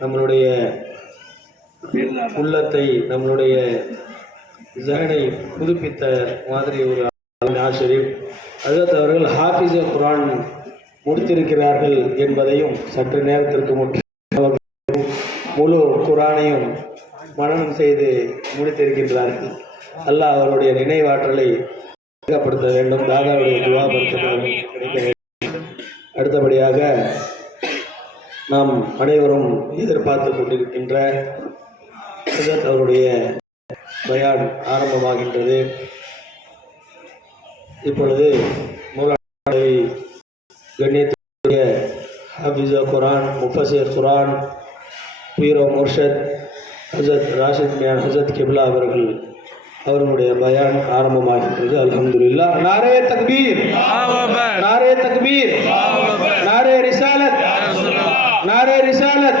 நம்மளுடைய உள்ளத்தை, நம்மளுடைய ஜஹனை புதுப்பித்த மாதிரி ஒரு ஷரீஃப். ஹஜ்ரத் அவர்கள் ஹாஃபிஸ் குர்ஆன் முடித்திருக்கிறார்கள் என்பதையும் சற்று நேரத்திற்கு முழு குர்ஆனையும் மனனம் செய்து முடித்திருக்கின்றார்கள். அல்லாஹ் அவருடைய நினைவாற்றலை அதிகப்படுத்த வேண்டும், தாதாவுடைய துவா கிடைக்க வேண்டும். அடுத்தபடியாக நாம் அனைவரும் எதிர்பார்த்து கொண்டிருக்கின்ற ஹஜ்ரத் அவருடைய பயான் ஆரம்பமாகின்றது. இப்பொழுது கண்ணியத்துடைய ஹாஃபிஸ் குர்ஆன், முஃபஸிர் குர்ஆன், பீரோ முர்ஷத் ஹஜரத் ராஷித் மியான் ஹஜரத் கிப்லா அவர்களுடைய பயான் ஆரம்பமாகின்றது. அல்ஹம்துலில்லாஹ். நாரே தக்பீர், நாரே தக்பீர், நாரே ரிசாலத், நாரே ரிசாலத்,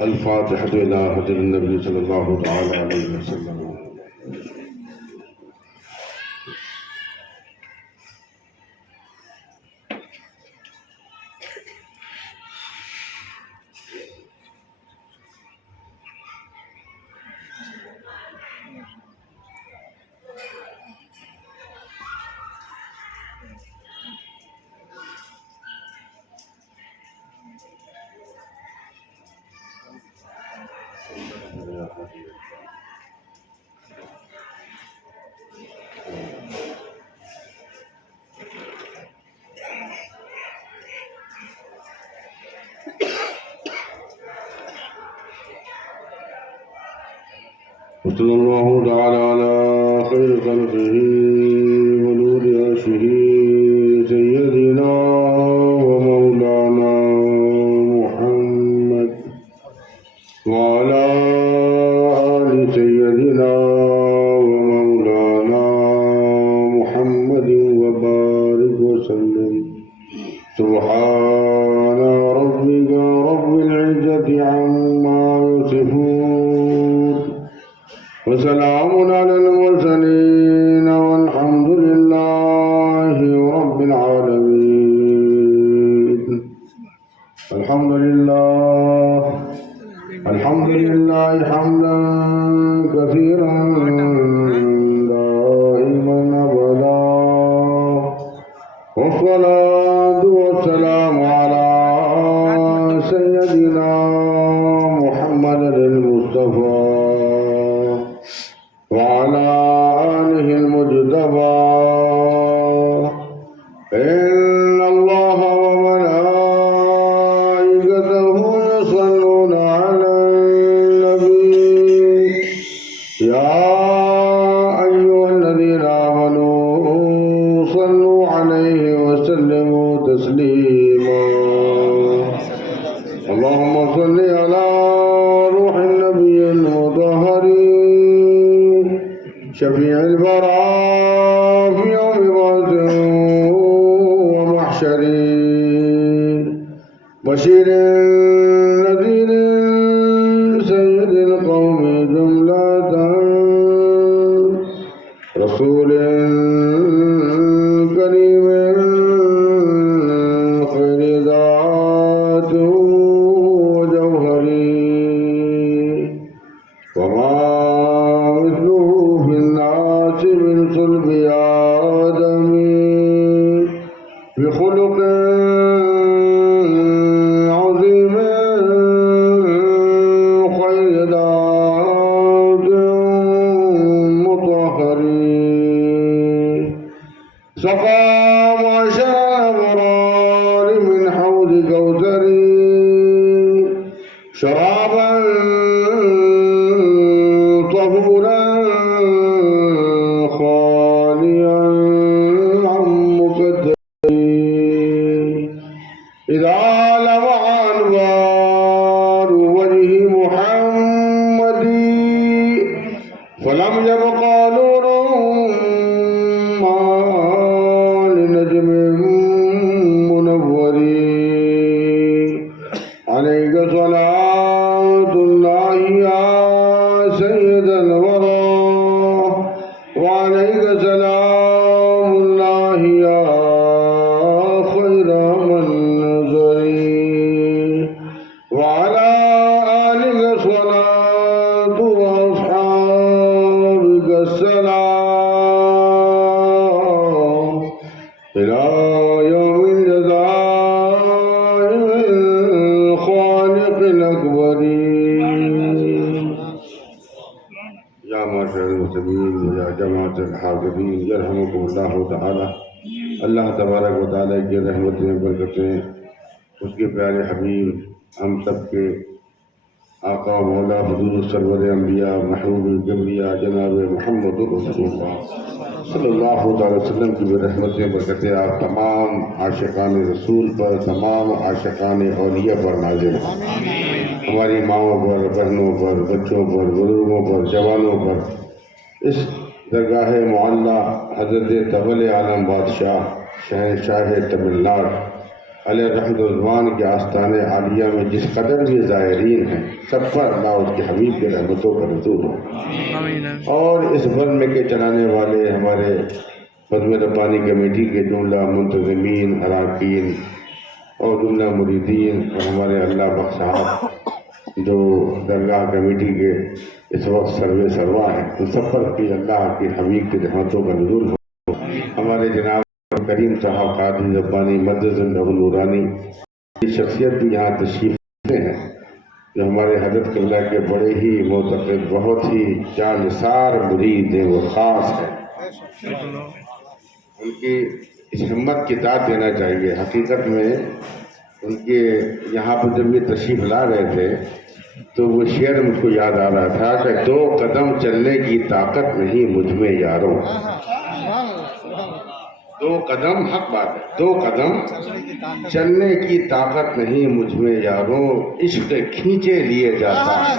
الفاتحة إلى حضرة النبي صلى الله تعالى عليه وسلم. وصلى الله تعالى على خير خلقه ونور عرشه سيدنا ومولانا محمد وعلى آل سيدنا ومولانا محمد وبارك وسلم. سبحان ربك رب العزة عما يصفون وسلام على المرسلين والحمد لله رب العالمين. الحمد لله، الحمد لله حمدا كثيرا دائما أبدا، والصلاة والسلام على سيدنا محمد المصطفى وعلى آله المجتبى. إن الله وملائكته يصلون على النبي يا أيها الذين آمنوا صلوا عليه وسلموا تسليما. اللهم صل على روح النبي المطهر شفيع البراء في يوم بعث ومحشر، بشير نذير سيد القوم جملة، رسول كريم خير ذات وجوهر، وما من صلب آدم بخلق عظيم خير ذات مطهر، سقى معشر الأبرار من حوض كوثر شرابا طهورا خاليا عن مقدرين إذا لمع أنوار وجه محمد فلم يبق نور ما لنجم منور عليك صلاة الله يا سيد الورى وعليك سلام الله يا خير من نزري وعلى آلك صلاة وأصحابك السلام إلى يوم الجزاء الخالق الأكبر. يا معشر المسلمين ويا جماعة الحاضرين يرحمكم الله تعالی. اللہ تبارک و تعالیٰ کی رحمتیں برکتیں اس کے پیارے حبیب ہم سب کے آقا مولا حضور سرور انبیاء محبوب کبریا جناب محمد رسول اللہ صلی اللہ علیہ وسلم کی بھی رحمتیں برکتیں آپ تمام عاشقان رسول پر، تمام عاشقان اولیاء پر نازل ہوں. ہماری ماؤں پر، بہنوں پر، بچوں پر، بزرگوں پر، جوانوں پر اس درگاہ معلیٰ حضرت طول عالم بادشاہ شہنشاہ تمل ناڈ علیہ رحمت رضوان کے آستان عالیہ میں جس قدر بھی زائرین ہیں سب پر اللہ اس کے حبیب کے رحمتوں کا نزول ہو. اور اس بزم کے چلانے والے ہمارے بزم ربانی کمیٹی کے جملہ منتظمین، اراکین اور جملہ مریدین اور ہمارے اللہ بخش صاحب جو درگاہ کمیٹی کے اس وقت سروے سروا ہیں، ان سب پر بھی اللہ کے حبیب کی رحمتوں کا نزول ہو. ہمارے جناب کریم صاحب قادری ربانی مدد اللہ نورانی کی شخصیت بھی یہاں تشریف رکھتے ہیں، جو ہمارے حضرت قبلہ کے بڑے ہی معتقد، بہت ہی جانثار مرید ہیں، وہ خاص ہیں. ان کی اس ہمت کی داد دینا چاہیے. حقیقت میں ان کے یہاں پر جب یہ تشریف لا رہے تھے تو وہ شعر مجھ کو یاد آ رہا تھا کہ 2 قدم چلنے کی طاقت نہیں مجھ میں یاروں. 2 قدم، حق بات ہے، 2 قدم چلنے کی طاقت نہیں مجھ میں یاروں. عشق کھینچے لیے جاتا ہے،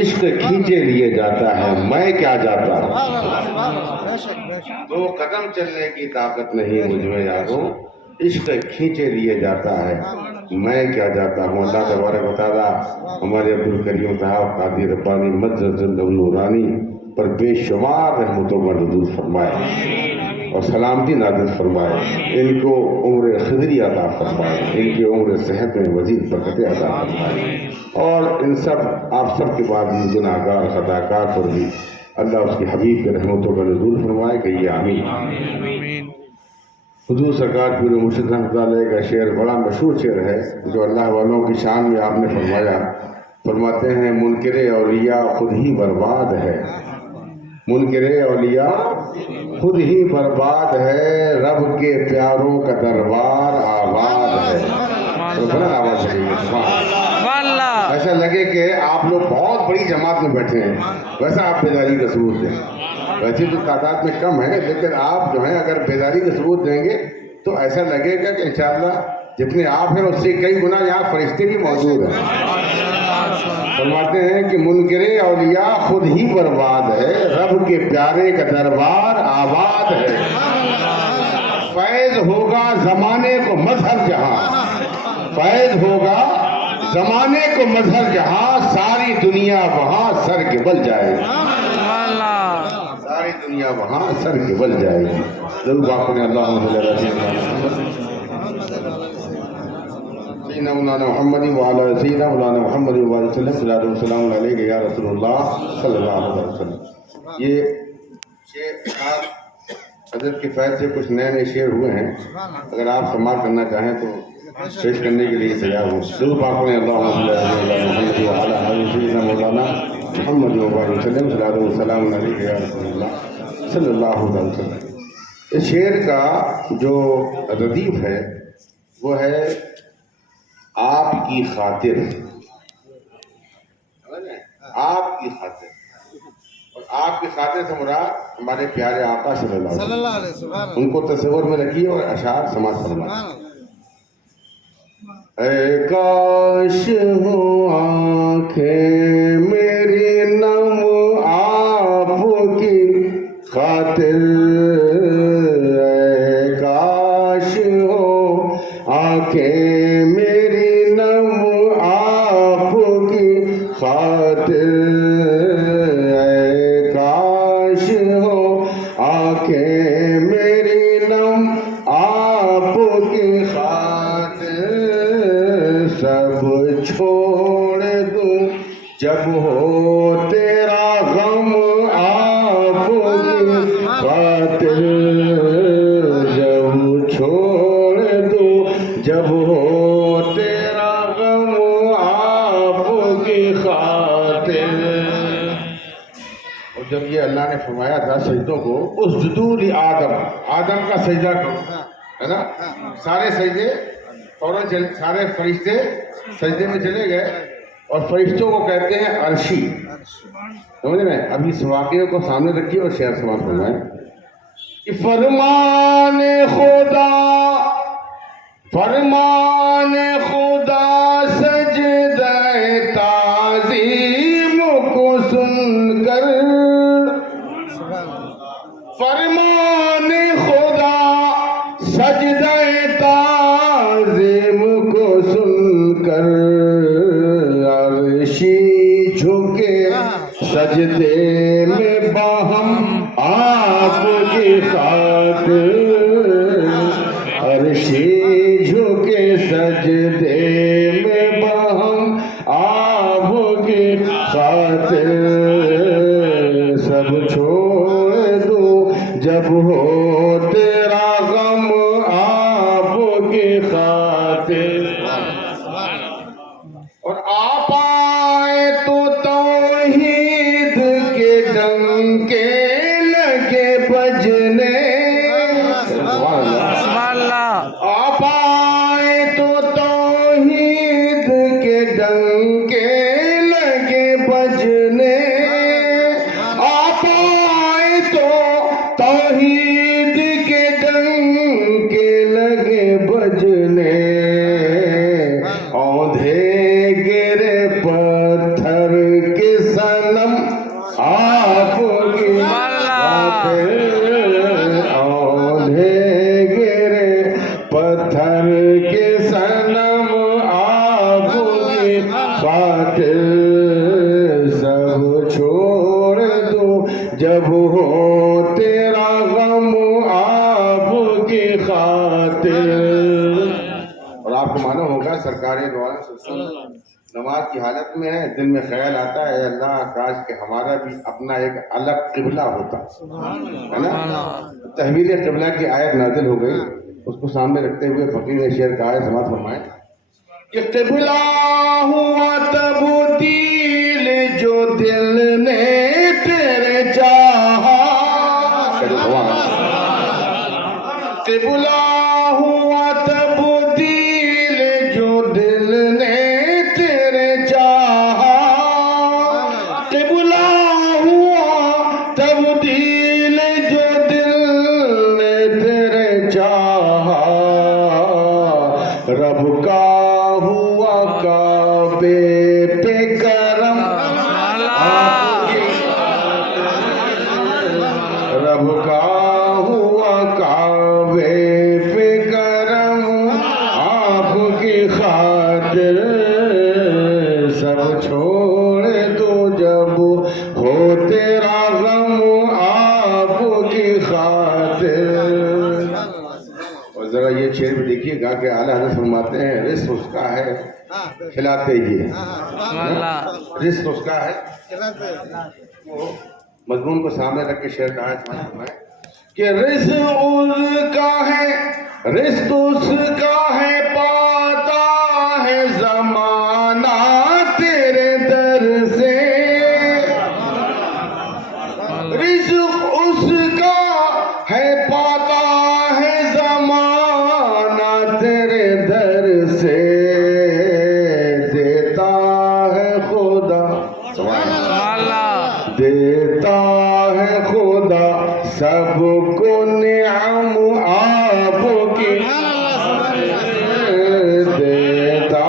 عشق کھینچے لیے جاتا ہے، میں کیا جاتا ہوں. 2 قدم چلنے کی طاقت نہیں مجھ میں یاروں، عشق کھینچے لیے جاتا ہے، میں کیا جاتا ہوں. اللہ تبارک و تعالیٰ ہمارے عبدالکریم صاحب قادری ربانی مدد اللہ نورانی پر بے شمار رحمتوں کا نزول فرمائے اور سلامتی نازل فرمائے. ان کو عمر خضری عطا فرمائے، ان کی عمر صحت میں مزید برکتیں عطا فرمائے. اور ان سب آپ سب کے بعد گناہگار خطاکار پر بھی اللہ اس کے حبیب کے رحمتوں کا نزول فرمائے کہ یہ آمین. حضور سرکار پیر مرشد رحمۃ اللہ علیہ کا شعر بڑا مشہور شعر ہے جو اللہ والوں کی شان میں آپ نے فرمایا. فرماتے ہیں منکر اولیاء خود ہی برباد ہے، منکر اولیاء خود ہی برباد ہے، رب کے پیاروں کا دربار آباد ہے. آواز ایسا لگے کہ آپ لوگ بہت بڑی جماعت میں بیٹھے ہیں، ویسا آپ بیداری کا ثبوت دیں. ویسے تو تعداد میں کم ہے لیکن آپ جو ہیں اگر بیداری کا ثبوت دیں گے تو ایسا لگے گا کہ انشاءاللہ جتنے آپ ہیں اس سے کئی گنا یہاں فرشتے بھی موجود ہیں. فرماتے ہیں کہ منکر اولیاء خود ہی برباد ہے، رب کے پیارے کا دربار آباد ہے. فیض ہوگا زمانے کو مظہر جہاں، فیض ہوگا زمانے کو مظہر جہاں، ساری دنیا وہاں سر کے بل جائے گی، ساری دنیا وہاں سر کے بل جائے گی. ضرور باپ نے اللہ سیدنا مولانا محمد وعلی سیدنا مولانا محمد وعلی وسلم صلاۃ والسلام علیہ یا رسول اللہ صلی اللہ علیہ وسلم. یہ شعر حضرت کی فیض سے کچھ نئے نئے شعر ہوئے ہیں، اگر آپ سماعت کرنا چاہیں تو پیش کرنے کے لیے تیار ہوں. ضرور باپ نے اللہ محمد وعلی سیدنا مولانا محمد وعلی وسلم صلاۃ والسلام علیہ یا رسول اللہ صلی اللہ علیہ وسلم. اس شعر کا جو ردیف ہے وہ ہے آپ کی خاطر، آپ کی خاطر. آپ کی خاطر سے مراد ہمارے پیارے آقا صلی اللہ علیہ صلی اللہ علیہ وسلم ان کو تصور میں رکھیے اور اشعار سماعت فرمائیں۔ اے کاش ہو آنکھیں میری نم آپ کی خاطر، اے کاش ہو آنکھیں میری نم آپ کی خاطر، اے کاش ہو آنکھیں میری نم آپ کی خاطر، سب چھوڑ دوں جب ہو تیرا غم آپ کی خاطر، جب چھوڑ دوں جب ہو تیرا غم آپ کی خاطر۔ اور جب یہ اللہ نے فرمایا تھا سجدوں کو، اس جدول آدم، آدم کا سجدہ کرو، ہے نا؟ سارے سجدے فوراً سارے فرشتے سجدے میں چلے گئے، اور فرشتوں کو کہتے ہیں عرشی، سمجھ رہے ہیں؟ اب اس واقعے کو سامنے رکھیے اور شعر سماعت فرمائیں کہ فرمان خدا سجدہ تعظیم کو سن کر، فرمان خدا سجدہ تعظیم کو سن کر، عرشی جھکے سجدے میں باہم آپ کی خاطر، عرشی جھکے سجدے میں باہم آپ کی خاطر، سب چھوڑ دوں جب ہو تیرا غم آپ کی خاطر، اور آپ آئے تو توحید کے ڈنکے لگے بجنے، آپ آئے تو توحید کے ڈنکے لگے بجنے، آپ آئے تو توحید کے ڈنکے لگے بجنے، اوندھے گرے پتھر کے صنم آپ کی خاطر، اوندھے گرے پتھر کے صنم آپ کی خاطر، سب چھوڑ دوں جب ہو تیرا غم آپ کی خاطر۔ اور آپ کو معلوم ہوگا سرکار دو عالم صلی اللہ علیہ وسلم نماز کی حالت میں ہے، دل میں خیال آتا ہے اللہ کاش کہ ہمارا بھی اپنا ایک الگ قبلہ ہوتا، ہے نا؟ تحویل قبلہ کی آیت نازل ہو گئی، اس کو سامنے رکھتے ہوئے فقیر نے شعر کہا ہے، سماعت فرمائیں کہ قبلہ ہوا تبدیل جو دل نے تیرے چاہا، قبلہ ہوا تبدیل جو دل نے تیرے چاہا، قبلہ ہوا تبدیل جو دل نے تیرے چاہا، رب کا ہوا کعبے پہ کرم آپ کی، رب کا ہوا کعبے پہ کرم آپ کی خاطر، سب چھوڑ دو جب ہو تیرا غم آپ کی خاطر۔ اور ذرا یہ شعر بھی دیکھیے گا کہ اعلیٰ حضرت فرماتے ہیں رزق اس کا ہے کھلاتے ہی ہے، رزق اس کا ہے، وہ مضمون کو سامنے رکھ کے شعر کہا ہے، سمجھ فرمائیں کہ رزق اس کا ہے، رزق اس کا ہے، پاتا ہے زمانہ تیرے در سے، رزق اس کا ہے، پاتا ہے زمانہ تیرے در سے، دیتا ہے خدا، دیتا دیتا ہے خدا سب کو نعم آپ کی، دیتا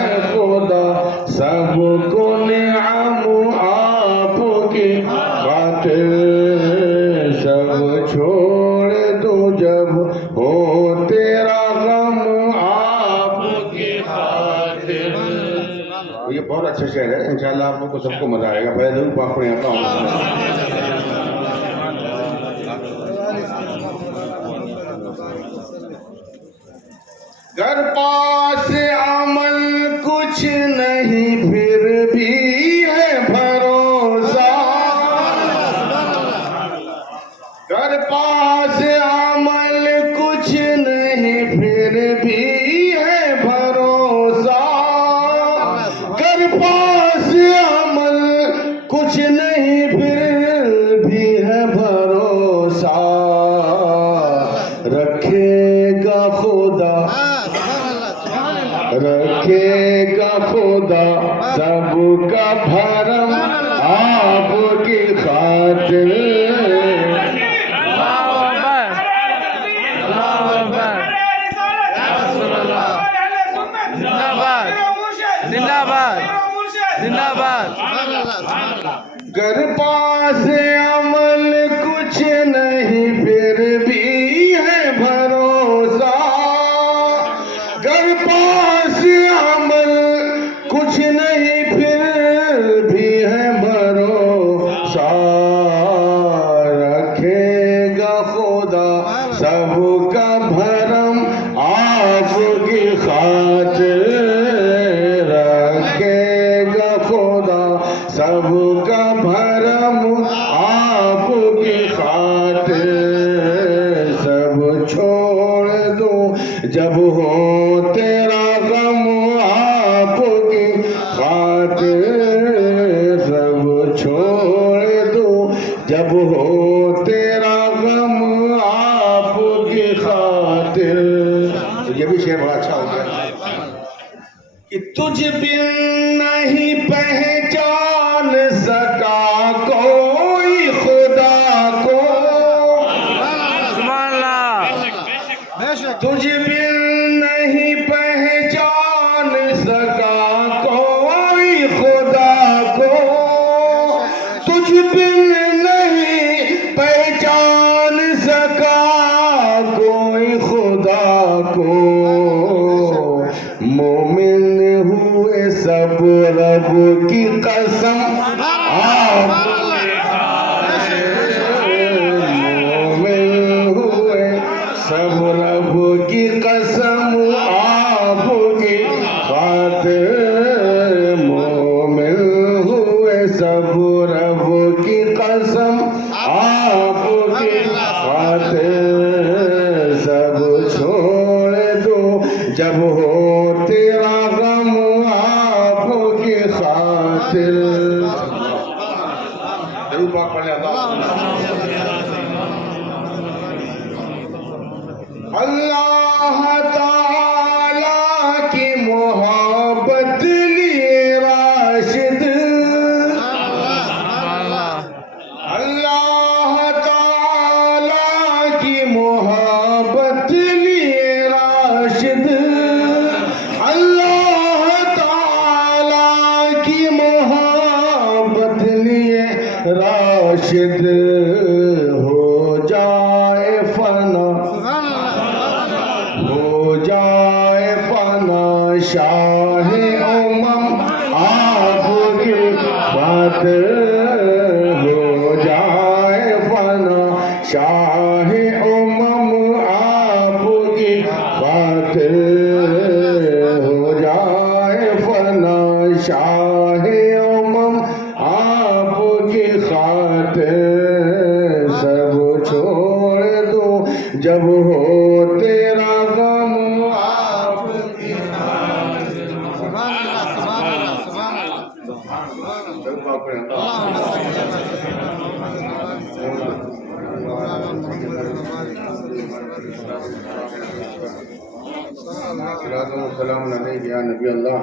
ہے خدا سب کو نعم آپ کی خاطر، سب چھوڑ دوں جب ہو تیرا غم آپ کی خاطر۔ یہ بہت اچھا شعر ہے، انشاءاللہ آپ لوگ کو سب کو مزہ آئے گا۔ پہلے ضرور پاک پڑھیں اللہ۔ گر پاس عمل کچھ نہیں پھر بھی ہے بھروسہ، گر پاس عمل کچھ نہیں پھر بھی ہے بھروسہ، گر پاس عمل کچھ نہیں پھر بھی ہے بھروسہ، رکھے گا خدا رکھے گا خدا سب کا بھرم آپ کی خاطر، گر پاس عمل کچھ نہیں پھر بھی ہے بھروسہ، گر پاس عمل کچھ نہیں پھر بھی ہے بھروسہ، رکھے گا خدا سب کا بھرم آپ کی خاطر، رکھے گا خدا سب کا بھرم آپ کی خاطر، سب چھوڑ دوں جب ہو تیرا غم آپ کی خاطر، سب چھوڑ دوں جب ہو تیرا غم آپ کی خاطر۔ یہ بھی شعر بڑا اچھا ہو گیا کہ تجھ بن نہیں پہچان سکا کوئی خدا کو، تجھ بن نہیں پہچان سکا کوئی خدا کو، تجھ بن نہیں پہچان سکا کوئی خدا کو، مومن ہوئے سب رب کی قسم آپ مومن ہوئے سب رب کی قسم آپ کی خاطر، مومن ہوئے سب رب کی قسم آپ کی خاطر، سب چھوڑ دو جب ہو تیرا غم آپ کی خاطر۔ اللہ تعالیٰ کی محبت لیے راشد، اللہ تعالیٰ کی محبت لیے راشد، اللہ تعالیٰ کی محبت لیے راشد، ہو جائے فنا ہو جائے فنا شاہ امم آپ کی خاطر، ہو جائے فنا شاہ امم آپ کی خاطر، ہو جائے فنا شاہ امم آپ کی خاطر، سب چھوڑ دوں جب ہو تیرا غم آپ کی خاطر۔ السلام علیکم یا نبی اللہ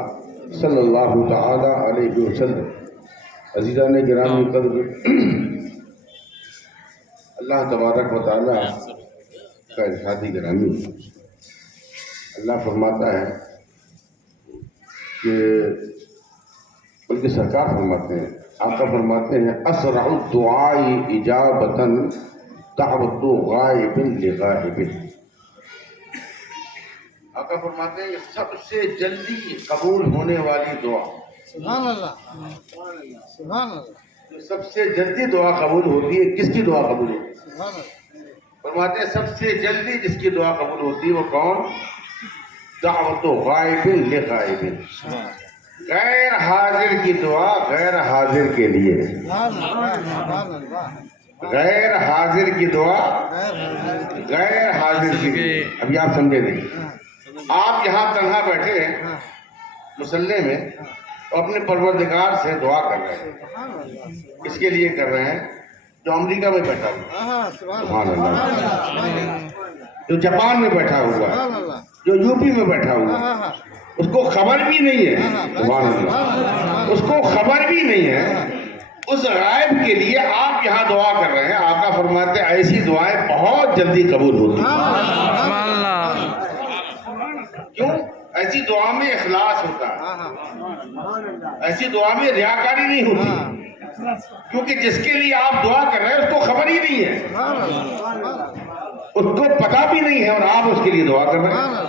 صلی اللہ تعالی علیہ وسلم۔ عزیزان گرامی قدر، اللہ تبارک و تعالیٰ کا ارشادی گرامی، اللہ فرماتا ہے کہ بلکہ سرکار فرماتے ہیں، آقا فرماتے ہیں اسرع الدعاء اجابتاً دعوت غائب لغائب۔ آقا فرماتے ہیں کہ سب سے جلدی قبول ہونے والی دعا، سبحان اللہ، سبحان اللہ، جو سب سے جلدی دعا قبول ہوتی ہے، کس کی دعا قبول ہوتی ہے؟ سبحان اللہ، فرماتے ہیں سب سے جلدی جس کی دعا قبول ہوتی ہے وہ کون؟ دعوت غائب لغائب، غیر حاضر کی دعا غیر حاضر کے لیے، سبحان اللہ، سبحان اللہ، غیر حاضر کی دعا غیر حاضر کے لیے۔ ابھی آپ سمجھے نہیں، آپ یہاں تنہا بیٹھے ہیں مصلی میں تو اپنے پروردگار سے دعا کر رہے ہیں، سبحان اللہ، اس کے لیے کر رہے ہیں جو امریکہ میں بیٹھا ہوا ہے، سبحان اللہ، جو جاپان میں بیٹھا ہوا ہے، سبحان اللہ، جو یو پی میں بیٹھا ہوا ہے، اس کو خبر بھی نہیں ہے، سبحان اللہ، اس کو خبر بھی نہیں ہے، اس غائب کے لیے آپ یہاں دعا کر رہے ہیں۔ آقا فرماتے ہیں ایسی دعائیں بہت جلدی قبول ہوتی ہیں۔ کیوں؟ ایسی دعا میں اخلاص ہوتا ہے، ایسی دعا میں ریاکاری نہیں ہوتی، کیونکہ جس کے لیے آپ دعا کر رہے ہیں اس کو خبر ہی نہیں ہے، اس کو پتا بھی نہیں ہے، اور آپ اس کے لیے دعا کر رہے ہیں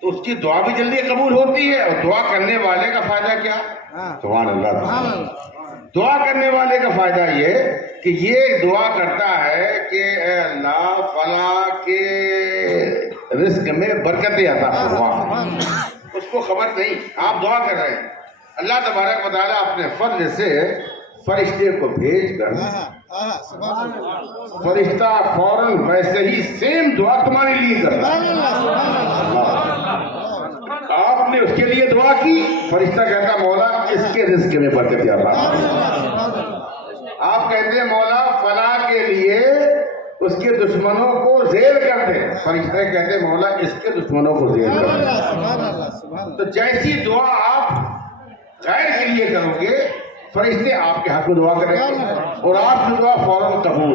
تو اس کی دعا بھی جلدی قبول ہوتی ہے۔ اور دعا کرنے والے کا فائدہ کیا؟ سبحان اللہ، دعا کرنے والے کا فائدہ یہ کہ یہ دعا کرتا ہے کہ اے اللہ فلاں کے رزق میں برکتیں عطا فرما، اس کو خبر نہیں، آپ دعا کر رہے ہیں، اللہ تبارک و تعالیٰ اپنے فضل سے فرشتے کو بھیج کر فرشتہ فوراً ویسے ہی سیم دعا تمہارے لیے کر رہا ہے۔ آپ نے اس کے لیے دعا کی، فرشتہ کہتا مولا اس کے رزق میں برکت عطا فرما۔ آپ کہتے ہیں مولا فلاں کے لیے اس کے دشمنوں کو زیر کر دے، فرشتے کہتے ہیں مولا اس کے دشمنوں کو زیر کر دے۔ تو جیسی دعا آپ غیر کے لیے کرو گے فرشتے آپ کے حق میں دعا کریں گے اور آپ کی دعا فوراً قبول۔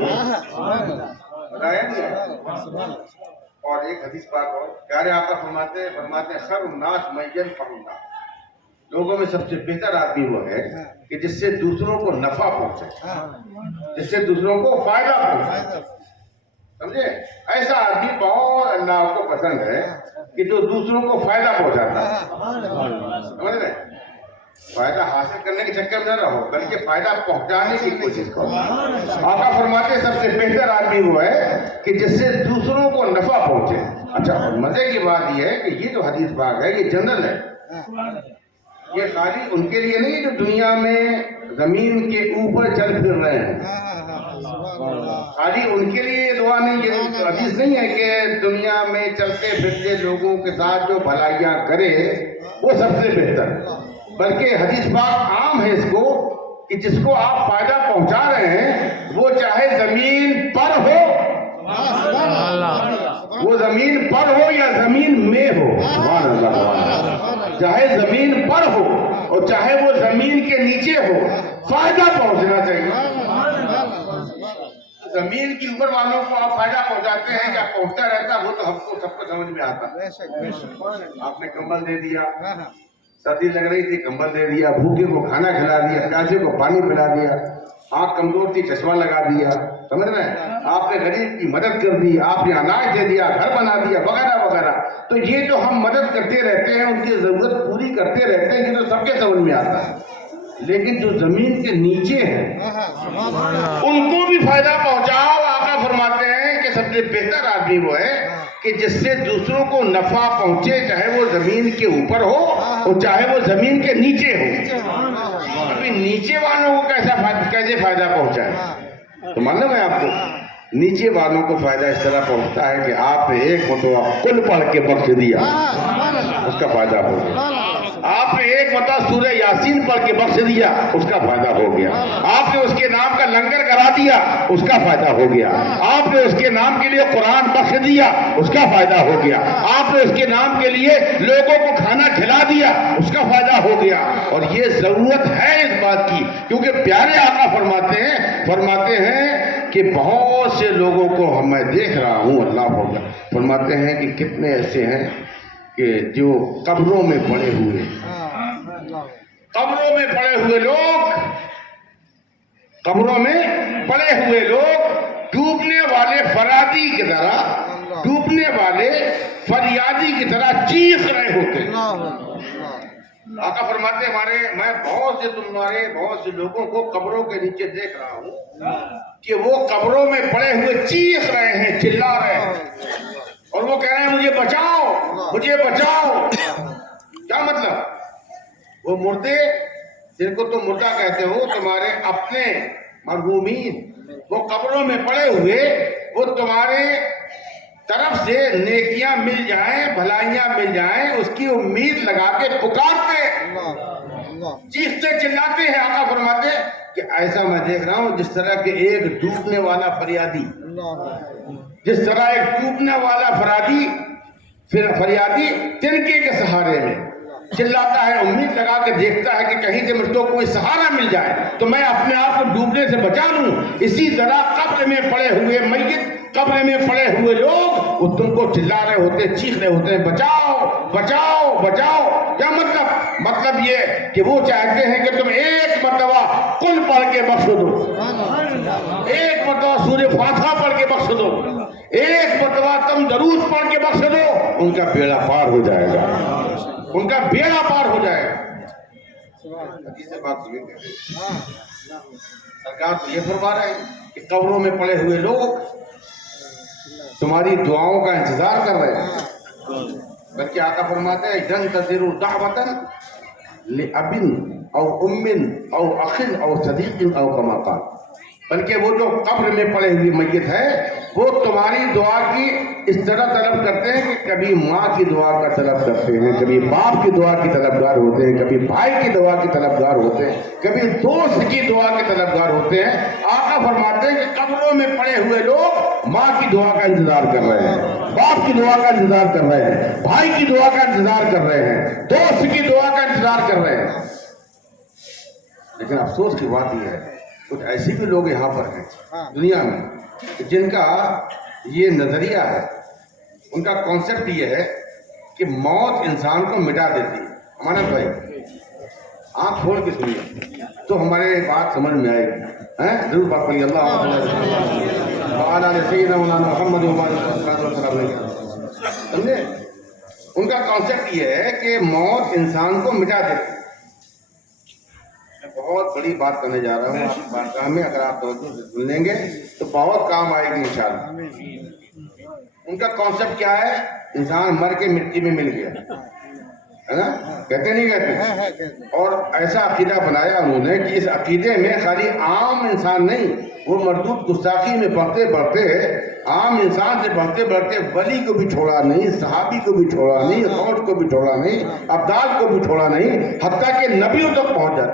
اور ایک حدیث پاک اور پیارے آقا فرماتے ہیں خیر الناس من ينفع الناس، لوگوں میں سب سے بہتر آدمی وہ ہے کہ جس سے دوسروں کو نفع پہنچے، جس سے دوسروں کو فائدہ پہنچے، سمجھے؟ ایسا آدمی بہت اللہ کو پسند ہے کہ جو دوسروں کو فائدہ پہنچاتا ہے، سمجھ رہے؟ فائدہ حاصل کرنے کے چکر میں نہ رہو بلکہ فائدہ پہنچانے کی کوشش کرو۔ آقا فرماتے ہیں سب سے بہتر آدمی وہ ہے کہ جس سے دوسروں کو نفع پہنچے۔ اچھا مزے کی بات یہ ہے کہ یہ جو حدیث پاک ہے یہ جنرل ہے، یہ خالی ان کے لیے نہیں جو دنیا میں زمین کے اوپر چل پھر رہے ہیں، خالی ان کے لیے یہ دعا نہیں، یہ حدیث نہیں ہے کہ دنیا میں چلتے پھرتے لوگوں کے ساتھ جو بھلائیاں کرے وہ سب سے بہتر، بلکہ حدیث پاک عام ہے اس کو کہ جس کو آپ فائدہ پہنچا رہے ہیں وہ چاہے زمین پر ہو، وہ زمین پر ہو یا زمین میں ہو، سبحان اللہ، چاہے زمین پر ہو اور چاہے وہ زمین کے نیچے ہو، فائدہ پہنچنا چاہیے۔ زمین کے اوپر والوں کو آپ فائدہ پہنچاتے ہیں یا پہنچتا رہتا وہ تو ہم کو سب کو سمجھ میں آتا ہے۔ آپ نے کمبل دے دیا، سردی لگ رہی تھی کمبل دے دیا، بھوکے کو کھانا کھلا دیا، پیاسے کو پانی پلا دیا، آنکھ کمزور تھی چشمہ لگا دیا، سمجھ رہے ہیں؟ آپ نے غریب کی مدد کر دی، آپ نے اناج دے دیا، گھر بنا دیا، وغیرہ وغیرہ۔ تو یہ جو ہم مدد کرتے رہتے ہیں ان کی ضرورت پوری کرتے رہتے ہیں، یہ تو سب کے سمجھ میں آتا ہے، لیکن جو زمین کے نیچے ہیں ان کو بھی فائدہ پہنچاؤ۔ آقا فرماتے ہیں کہ سب سے بہتر آدمی وہ ہے کہ جس سے دوسروں کو نفع پہنچے، چاہے وہ زمین کے اوپر ہو اور چاہے وہ زمین کے نیچے ہو۔ ابھی نیچے والوں کو کیسے فائدہ پہنچائے؟ تو معلوم ہے آپ کو نیچے والوں کو فائدہ اس طرح پہنچتا ہے کہ آپ نے ایک مرتبہ قل پڑھ کے بخش دیا، اس کا فائدہ ہو گیا۔ آپ نے ایک مرتبہ سورہ یاسین پڑھ کے بخش دیا، اس کا فائدہ ہو گیا۔ آپ نے اس کے نام کا لنگر کرا دیا، اس کا فائدہ ہو گیا۔ آپ نے اس کے نام کے لیے قرآن بخش دیا، اس کا فائدہ ہو گیا۔ آپ نے اس کے نام کے لیے لوگوں کو کھانا کھلا دیا، اس کا فائدہ ہو گیا۔ اور یہ ضرورت ہے اس بات کی، کیونکہ پیارے آقا فرماتے ہیں کہ بہت سے لوگوں کو میں دیکھ رہا ہوں، اللہ ہوگا فرماتے ہیں کہ کتنے ایسے ہیں کہ جو قبروں میں پڑے ہوئے، قبروں میں پڑے ہوئے لوگ، قبروں میں پڑے ہوئے لوگ ڈوبنے والے فرادی کی طرح، ڈوبنے والے فریادی کی طرح چیخ رہے ہوتے ہیں۔ آقا فرماتے ہیں میں بہت سے لوگوں کو قبروں کے نیچے دیکھ رہا ہوں کہ وہ قبروں میں پڑے ہوئے چیخ رہے ہیں، چلا رہے ہیں، اور وہ کہہ رہے ہیں مجھے بچاؤ، مجھے بچاؤ۔ کیا مطلب؟ وہ مردے جن کو تم مردہ کہتے ہو، تمہارے اپنے مرحومین، وہ قبروں میں پڑے ہوئے، وہ تمہارے طرف سے نیکیاں مل جائیں، بھلائیاں مل جائیں، اس کی امید لگا کے پکارتے، چیختے چلاتے ہیں۔ آقا فرماتے ہیں کہ ایسا میں دیکھ رہا ہوں جس طرح کہ ایک ڈوبنے والا فریادی، جس طرح ایک ڈوبنے والا فریادی تنکے کے سہارے میں چلاتا ہے، امید لگا کے دیکھتا ہے کہ کہیں سے مجھ کو کوئی سہارا مل جائے تو میں اپنے آپ کو ڈوبنے سے بچا لوں۔ اسی طرح قبر میں پڑے ہوئے میت، قبر میں پڑے ہوئے لوگ وہ تم کو چلا رہے ہوتے، چیخ رہے ہوتے ہیں بچاؤ بچاؤ بچاؤ۔ کیا مطلب؟ مطلب یہ کہ وہ چاہتے ہیں کہ تم ایک مرتبہ قل پڑھ کے بخش دو، ایک مرتبہ سورہ فاتحہ پڑھ کے بخش دو، ایک مرتبہ تم درود پڑھ کے بخش دو، ان کا بیڑا پار ہو جائے گا، ان کا بیڑا پار ہو جائے گا۔ سرکار تو یہ فرما رہے ہیں کہ قبروں میں پڑے ہوئے لوگ تمہاری دعاؤں کا انتظار کر رہے ہیں، بلکہ آقا فرماتے ہیں ينتظر دعوة لأب او ام او اخ او صدیق او کما قال، بلکہ وہ جو قبر میں پڑے ہوئی میت ہے وہ تمہاری دعا کی اس طرح طلب کرتے ہیں کہ کبھی ماں کی دعا کا طلب کرتے ہیں، کبھی باپ کی دعا کی طلبگار ہوتے ہیں، کبھی بھائی کی دعا کی طلبگار ہوتے ہیں، کبھی دوست کی دعا کے طلبگار ہوتے ہیں۔ آقا فرماتے ہیں کہ قبروں میں پڑے ہوئے لوگ ماں کی دعا کا انتظار کر رہے ہیں، باپ کی دعا کا انتظار کر رہے ہیں، بھائی کی دعا کا انتظار کر رہے ہیں، دوست کی دعا کا انتظار کر رہے ہیں۔ لیکن افسوس کی بات یہ ہے کچھ ایسے بھی لوگ یہاں پر ہیں دنیا میں جن کا یہ نظریہ ہے، ان کا کانسیپٹ یہ ہے کہ موت انسان کو مٹا دیتی ہے۔ امانت بھائی آنکھ کھول کے سنیے تو ہمارے بات سمجھ میں آئے گی، ضرور بات کریے۔ سمجھے؟ ان کا کانسیپٹ یہ ہے کہ موت انسان کو مٹا دیتی ہے۔ بہت بڑی بات کرنے جا رہا ہوں آپ کی بارگاہ میں، اگر آپ توجہ سے سن لیں گے تو بہت کام آئے گی انشاءاللہ۔ ان کا کانسیپٹ کیا ہے؟ انسان مر کے مٹی میں مل گیا ہے نا، کہتے نہیں کہتے؟ اور ایسا عقیدہ بنایا انہوں نے کہ اس عقیدے میں خالی عام انسان نہیں، وہ مردود گستاخی میں بڑھتے بڑھتے عام انسان سے بڑھتے بڑھتے ولی کو بھی چھوڑا نہیں، صحابی کو بھی چھوڑا نہیں، غوث کو بھی چھوڑا نہیں، ابدال کو بھی چھوڑا نہیں، حتیٰ کہ نبیوں تک پہنچ جاتے۔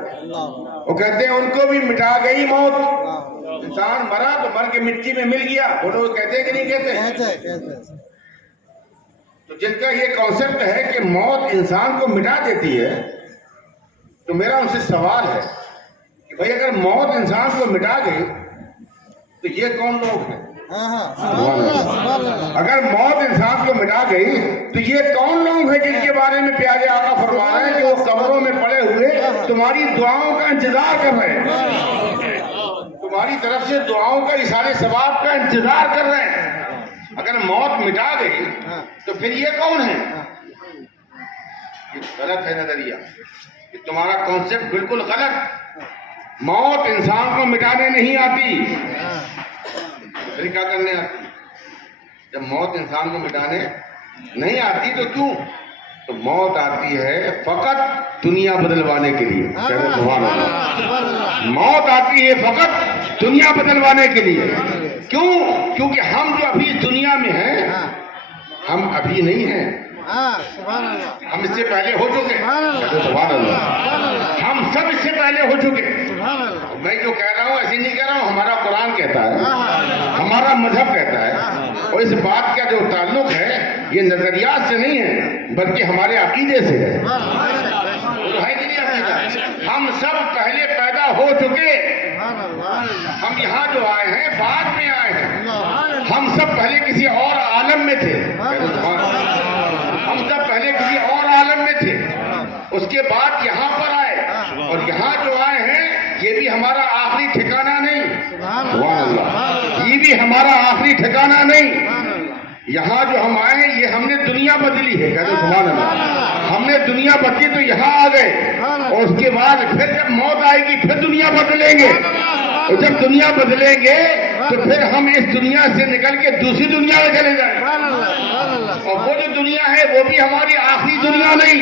وہ کہتے ہیں ان کو بھی مٹا گئی موت، انسان مرا تو مر کے مٹی میں مل گیا، وہ لوگ کہتے ہیں کہ نہیں کہتے؟ تو جن کا یہ کانسیپٹ ہے کہ موت انسان کو مٹا دیتی ہے، تو میرا ان سے سوال ہے کہ بھئی اگر موت انسان کو مٹا گئی تو یہ کون لوگ ہیں؟ اگر موت انسان کو مٹا گئی تو یہ کون لوگ ہیں جن کے بارے میں پیارے آقا فرما رہے ہیں کہ وہ قبروں میں پڑے ہوئے تمہاری دعاؤں کا انتظار کر رہے ہیں، تمہاری طرف سے دعاؤں کا اثار ثواب کا انتظار کر رہے ہیں۔ اگر موت مٹا گئی تو پھر یہ کون ہے؟ یہ غلط ہے نظریہ، یہ تمہارا کانسیپٹ بالکل غلط۔ موت انسان کو مٹانے نہیں آتی، پھر کیا کرنے آتی؟ جب موت انسان کو مٹانے نہیں آتی تو کیوں؟ تو موت آتی ہے فقط دنیا بدلوانے کے لیے۔ سبحان اللہ۔ موت آتی ہے فقط دنیا بدلوانے کے لیے۔ کیوں؟ کیونکہ ہم جو ابھی دنیا میں ہیں ہم ابھی نہیں ہیں، ہم اس سے پہلے ہو چکے۔ سبحان اللہ۔ ہم سب اس سے پہلے ہو چکے۔ میں جو کہہ رہا ہوں ایسے نہیں کہہ رہا ہوں، ہمارا قرآن کہتا ہے، ہمارا مذہب کہتا ہے، اور اس بات کا جو تعلق ہے یہ نظریات سے نہیں ہے بلکہ ہمارے عقیدے سے ہے۔ ہے کہ نہیں عقیدہ؟ ہم سب پہلے پیدا ہو چکے، ہم یہاں جو آئے ہیں بعد میں آئے ہیں. ہم سب پہلے کسی اور عالم میں تھے. ہم سب پہلے کسی اور عالم میں تھے, اس کے بعد یہاں پر آئے, اور یہاں جو آئے ہیں یہ بھی ہمارا آخری ٹھکانہ نہیں. سبحان اللہ. یہ بھی ہمارا آخری ٹھکانہ نہیں. یہاں جو ہم آئے ہیں یہ ہم نے دنیا بدلی ہے. کہتے سبحان اللہ. ہم نے دنیا بدلی تو یہاں آ گئے, اور اس کے بعد پھر جب موت آئے گی پھر دنیا بدلیں گے, اور جب دنیا بدلیں گے تو پھر ہم اس دنیا سے نکل کے دوسری دنیا میں چلے جائیں. اور وہ جو دنیا ہے وہ بھی ہماری آخری دنیا نہیں.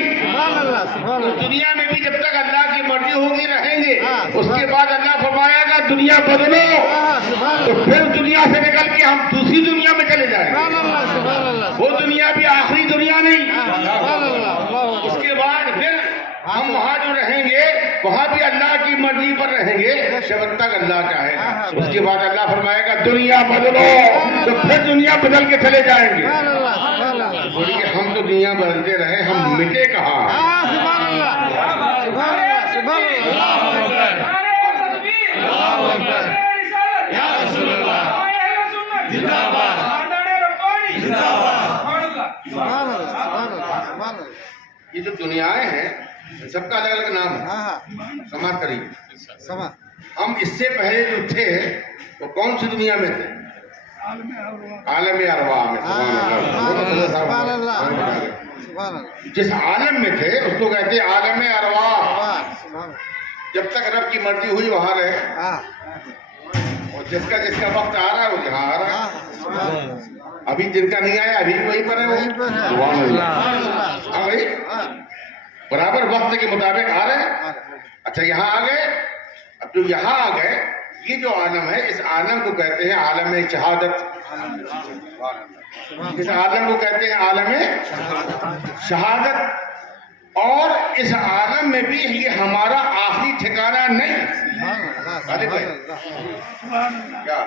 اس دنیا میں بھی جب تک اللہ کی مرضی ہوگی رہیں گے. اس کے بعد اللہ فرمایا گا دنیا بدلو, تو پھر دنیا سے نکل کے ہم دوسری دنیا میں چلے جائیں. وہ دنیا بھی آخری دنیا نہیں. اس کے بعد پھر ہم وہاں جو رہیں گے وہاں بھی اللہ کی مرضی پر رہیں گے جب تک اللہ چاہے. اس کے بعد اللہ فرمائے گا دنیا بدلو, تو پھر دنیا بدل کے چلے جائیں گے. بولیے ہم تو دنیا بدلتے رہے, ہم مٹے کہاں. یہ جو دنیایں ہیں سب کا الگ الگ نام ہے. سماعت کریے. ہم اس سے پہلے جو تھے وہ کون سی دنیا میں تھے؟ عالم ارواح میں. سبحان اللہ. جس عالم میں تھے اس کو کہتے ہیں عالم ارواح. جب تک رب کی مرضی ہوئی وہاں رہے, اور جس کا وقت آ رہا ہے وہ یہاں آ رہا ہے. ابھی جن کا نہیں آیا ابھی بھی وہیں پر ہے. ہاں بھائی, برابر وقت کے مطابق آ رہے ہیں. اچھا یہاں آ گئے. اب جو یہاں آ گئے یہ جو عالم ہے اس عالم کو کہتے ہیں عالم شہادت. اس عالم کو کہتے ہیں عالم شہادت. اور اس عالم میں بھی یہ ہمارا آخری ٹھکانہ نہیں. کیا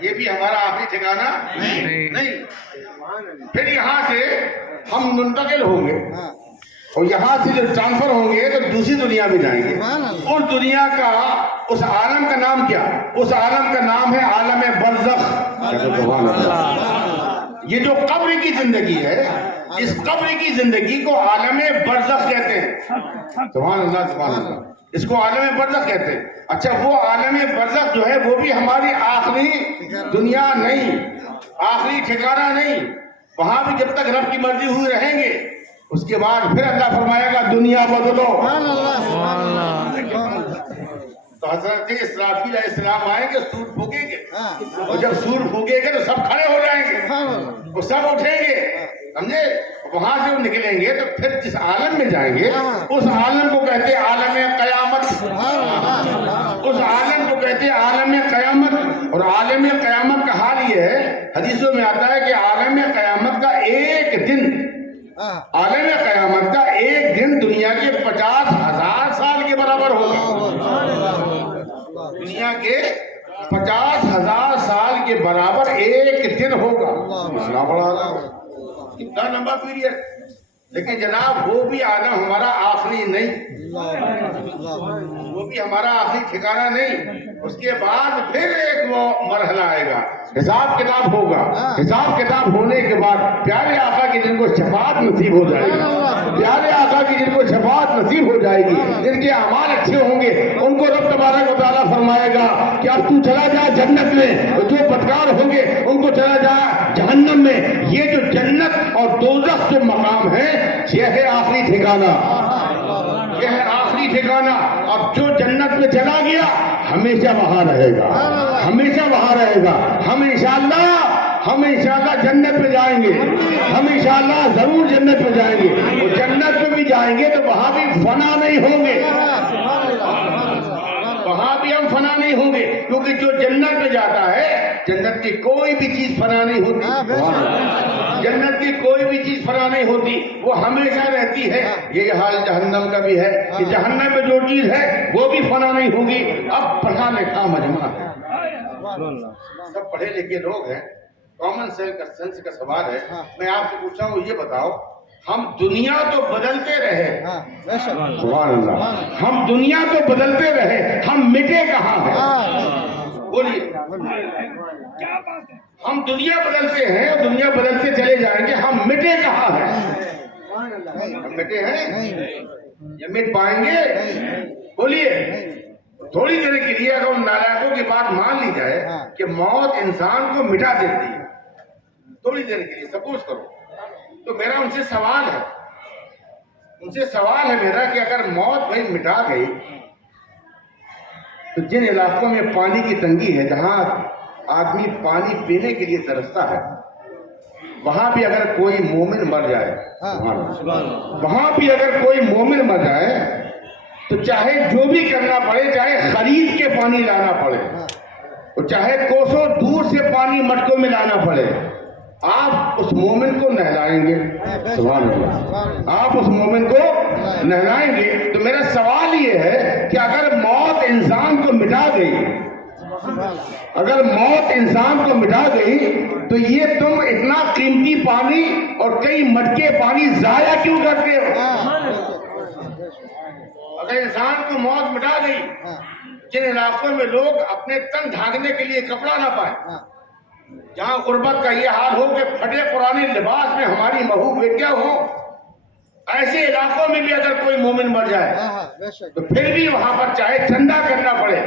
یہ بھی ہمارا آخری ٹھکانہ نہیں. پھر یہاں سے ہم منتقل ہوں گے, اور یہاں سے جو ٹرانسفر ہوں گے تو دوسری دنیا میں جائیں گے. اور دنیا کا اس عالم کا نام کیا؟ اس عالم کا نام ہے عالم برزخ. یہ جو قبر کی زندگی ہے, اس قبر کی زندگی کو عالم برزخ کہتے ہیں. سبحان اللہ سبحان اللہ. اس کو عالم برزخ کہتے ہیں. اچھا وہ عالم برزخ جو ہے وہ بھی ہماری آخری دنیا نہیں, آخری ٹھکانہ نہیں. وہاں بھی جب تک رب کی مرضی ہوئی رہیں گے. اس کے بعد پھر اللہ فرمائے گا دنیا بدلو. تو حضرت اسرافیل علیہ السلام آئیں گے, سور پھونکیں گے, اور جب سور پھونکیں گے تو سب کھڑے ہو جائیں گے, وہ سب اٹھیں گے, سمجھے. وہاں سے وہ نکلیں گے تو پھر جس عالم میں جائیں گے اس عالم کو کہتے ہیں عالم قیامت. اس عالم کو کہتے ہیں عالم قیامت. اور عالم قیامت کا حال یہ ہے, حدیثوں میں آتا ہے کہ عالم قیامت کا ایک دن, عالم قیامت کا ایک دن دنیا کے 50,000 سال کے برابر ہوگا. دنیا کے 50,000 سال کے برابر ایک دن ہوگا. اتنا لمبا پیریڈ. لیکن جناب وہ بھی عالم ہمارا آخری نہیں, وہ بھی ہمارا آخری ٹھکانہ نہیں. اس کے بعد پھر ایک وہ مرحلہ آئے گا, حساب کتاب ہوگا. حساب کتاب ہونے کے بعد پیارے آقا کی جن کو شفاعت نصیب ہو جائے گی, پیارے آقا کی جن کو شفاعت نصیب ہو جائے گی, جن کے اعمال اچھے ہوں گے, ان کو رب تبارک و تعالیٰ فرمائے گا کہ اب تو چلا جا جنت میں, اور جو بدکار ہوں گے ان کو چلا جا جہنم میں. یہ جو جنت اور دوزخ جو مقام ہے یہ ہے آخری ٹھکانہ, یہ ہے آخری ٹھکانہ. اب جو جنت میں چلا گیا ہمیشہ وہاں رہے گا, ہمیشہ وہاں رہے گا. ہم انشاءاللہ جنت میں جائیں گے, ہم انشاءاللہ ضرور جنت میں جائیں گے. اور جنت میں بھی جائیں گے تو وہاں بھی فنا نہیں ہوں گے, وہاں بھی ہم فنا نہیں ہوں گے, کیونکہ جو جنت میں جاتا ہے جنت کی کوئی بھی چیز فنا نہیں ہوتی. جنت کی کوئی بھی چیز فنا نہیں ہوتی, وہ ہمیشہ رہتی ہے. یہ حال جہنم کا بھی ہے کہ جہنم میں جو چیز ہے وہ بھی فنا نہیں ہوگی. اب پڑھا لکھا مجمع ہے, سب پڑھے لکھے لوگ ہیں, کامن سینس کا سوال ہے. میں آپ سے پوچھا ہوں یہ بتاؤ, ہم دنیا تو بدلتے رہے, سبحان اللہ, ہم دنیا تو بدلتے رہے, ہم مٹے کہاں ہیں؟ بولیے ہم دنیا بدلتے ہیں، دنیا بدلتے چلے جائیں گے، ہم مٹے کہاں ہیں؟ ہم مٹے ہیں؟ یہ مٹ پائیں گے؟ بولیے تھوڑی دیر کے لیے اگر ان نالائقوں کی بات مان لی جائے کہ موت انسان کو مٹا دیتی ہے، تھوڑی دیر کے لیے سپوز کرو، تو میرا ان سے سوال ہے میرا کہ اگر موت بھائی مٹا گئی تو جن علاقوں میں پانی کی تنگی ہے، جہاں آدمی پانی پینے کے لیے ترستا ہے، وہاں بھی اگر کوئی مومن مر جائے، وہاں بھی اگر کوئی مومن مر جائے تو چاہے جو بھی کرنا پڑے، چاہے خرید کے پانی لانا پڑے اور چاہے کوسوں دور سے پانی مٹکوں میں لانا پڑے، آپ اس مومن کو نہلائیں گے؟ سبحان اللہ، آپ اس مومن کو نہلائیں گے؟ تو میرا سوال یہ ہے کہ اگر موت انسان کو مٹا گئی، اگر موت انسان کو مٹا گئی تو یہ تم اتنا قیمتی پانی اور کئی مٹکے پانی ضائع کیوں کرتے ہو؟ اگر انسان کو موت مٹا گئی، جن علاقوں میں لوگ اپنے تن ڈھانکنے کے لیے کپڑا نہ پائیں، جہاں غربت کا یہ حال ہو کہ پھٹے پرانے لباس میں ہماری بہو بیٹیاں ہوں، ایسے علاقوں میں بھی اگر کوئی مومن مر جائے تو پھر بھی وہاں پر چاہے چندہ کرنا پڑے،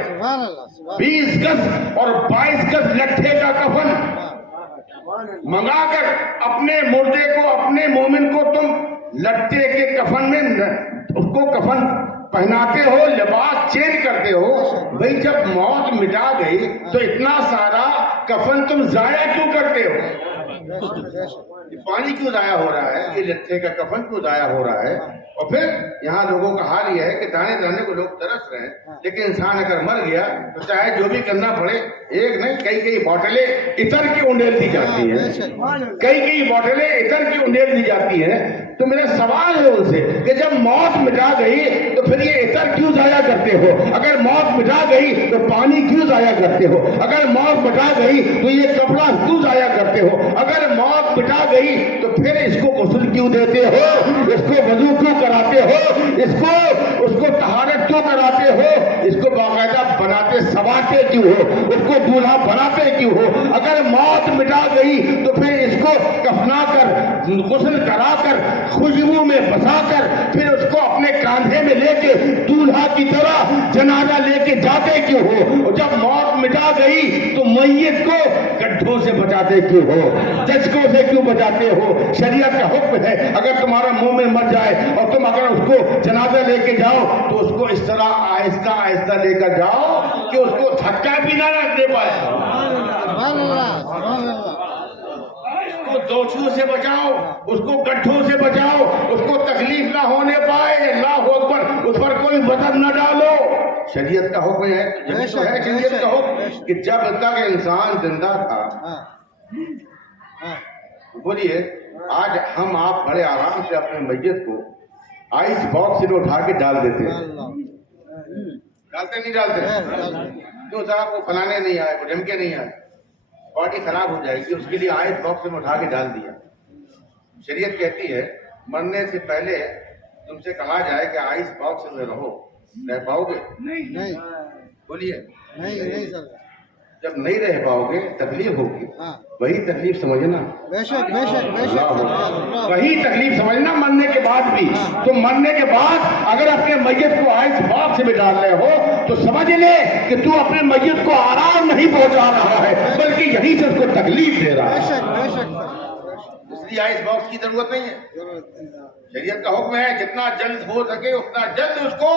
20 گز اور 22 گز لٹھے کا کفن منگا کر اپنے مردے کو، اپنے مومن کو تم لٹھے کے کفن میں اس کو کفن پہناتے ہو، لباس چینج کرتے ہو۔ بھئی جب موت مٹا گئی تو اتنا سارا کفن تم ضائع کیوں کرتے ہو؟ یہ پانی کیوں ضائع ہو رہا ہے؟ یہ لٹھے کا کفن کیوں ضائع ہو رہا ہے؟ اور پھر یہاں لوگوں کا حال یہ ہے کہ دانے دانے کو لوگ ترس رہے ہیں، لیکن انسان اگر مر گیا تو چاہے جو بھی کرنا پڑے، ایک نہیں کئی بوٹلیں عطر کی انڈیل دی جاتی ہیں، کئی بوٹلیں عطر کی انڈیل دی جاتی ہیں۔ تو میرا سوال ہے ان سے کہ جب موت مٹا گئی تو پھر یہ عطر کیوں ضائع کرتے ہو؟ اگر موت مٹا گئی تو پانی کیوں ضائع کرتے ہو؟ اگر موت مٹا گئی تو یہ کپڑا کیوں ضائع کرتے ہو؟ اگر موت مٹا گئی تو پھر اس کو غسل کیوں دیتے ہو؟ اس کو وضو کیوں کراتے ہو؟ اس کو طہارت کیوں کراتے ہو؟ اس کو باقاعدہ بناتے سنوارتے کیوں ہو؟ اس کو دولہا بناتے کیوں ہو؟ اگر موت مٹا گئی تو پھر اس کو کفنا کر، غسل کرا کر، خوشبو میں بسا کر، پھر اس کو اپنے کاندھے میں لے کے دولہا کی طرح جنازہ لے کے جاتے کیوں ہو؟ اور جب موت مٹا گئی تو میت کو گڈھوں سے بچاتے کیوں ہو؟ چچکوں سے کیوں بچاتے ہو؟ شریعت کا حکم ہے اگر تمہارا مومن مر جائے اور تم اگر اس کو جنازہ لے کے جاؤ تو اس کو اس طرح آہستہ آہستہ لے کر جاؤ کہ اس کو دھکا بھی نہ دے پائے، اس کو دوچیوں سے بچاؤ، اس کو گڈھوں سے بچاؤ، اس کو تکلیف نہ ہونے پائے۔ اللہ اکبر، اس پر کوئی وزن نہ ڈالو۔ شریعت کا حکم ہے، شریعت کا حکم کہ جب تک انسان زندہ تھا، بولیے آج ہم آپ بڑے آرام سے اپنے میت کو آئس باکس میں اٹھا کے ڈال دیتے ہیں، ڈالتے نہیں ڈالتے؟ کیوں صاحب؟ وہ فلانے نہیں آئے، وہ ڈھمکے نہیں آئے، باڈی خراب ہو جائے گی، اس کے لیے آئس باکس میں اٹھا کے ڈال دیا۔ شریعت کہتی ہے مرنے سے پہلے تم سے کہا جائے کہ آئس باکس میں رہو، رہ پاؤ گے؟ نہیں، بولیے نہیں سر۔ جب نہیں رہ پاؤ گے تکلیف ہوگی، وہی تکلیف سمجھنا، وہی تکلیف سمجھنا مرنے کے بعد بھی۔ تو مرنے کے بعد اگر اپنے میت کو آئس باکس میں ڈال رہے ہو تو سمجھ لے کہ تو اپنے میت کو آرام نہیں پہنچا رہا ہے بلکہ یہی سے اس کو تکلیف دے رہا ہے۔ اس لیے آئس باکس کی ضرورت نہیں ہے۔ شریعت کا حکم ہے جتنا جلد ہو سکے اتنا جلد اس کو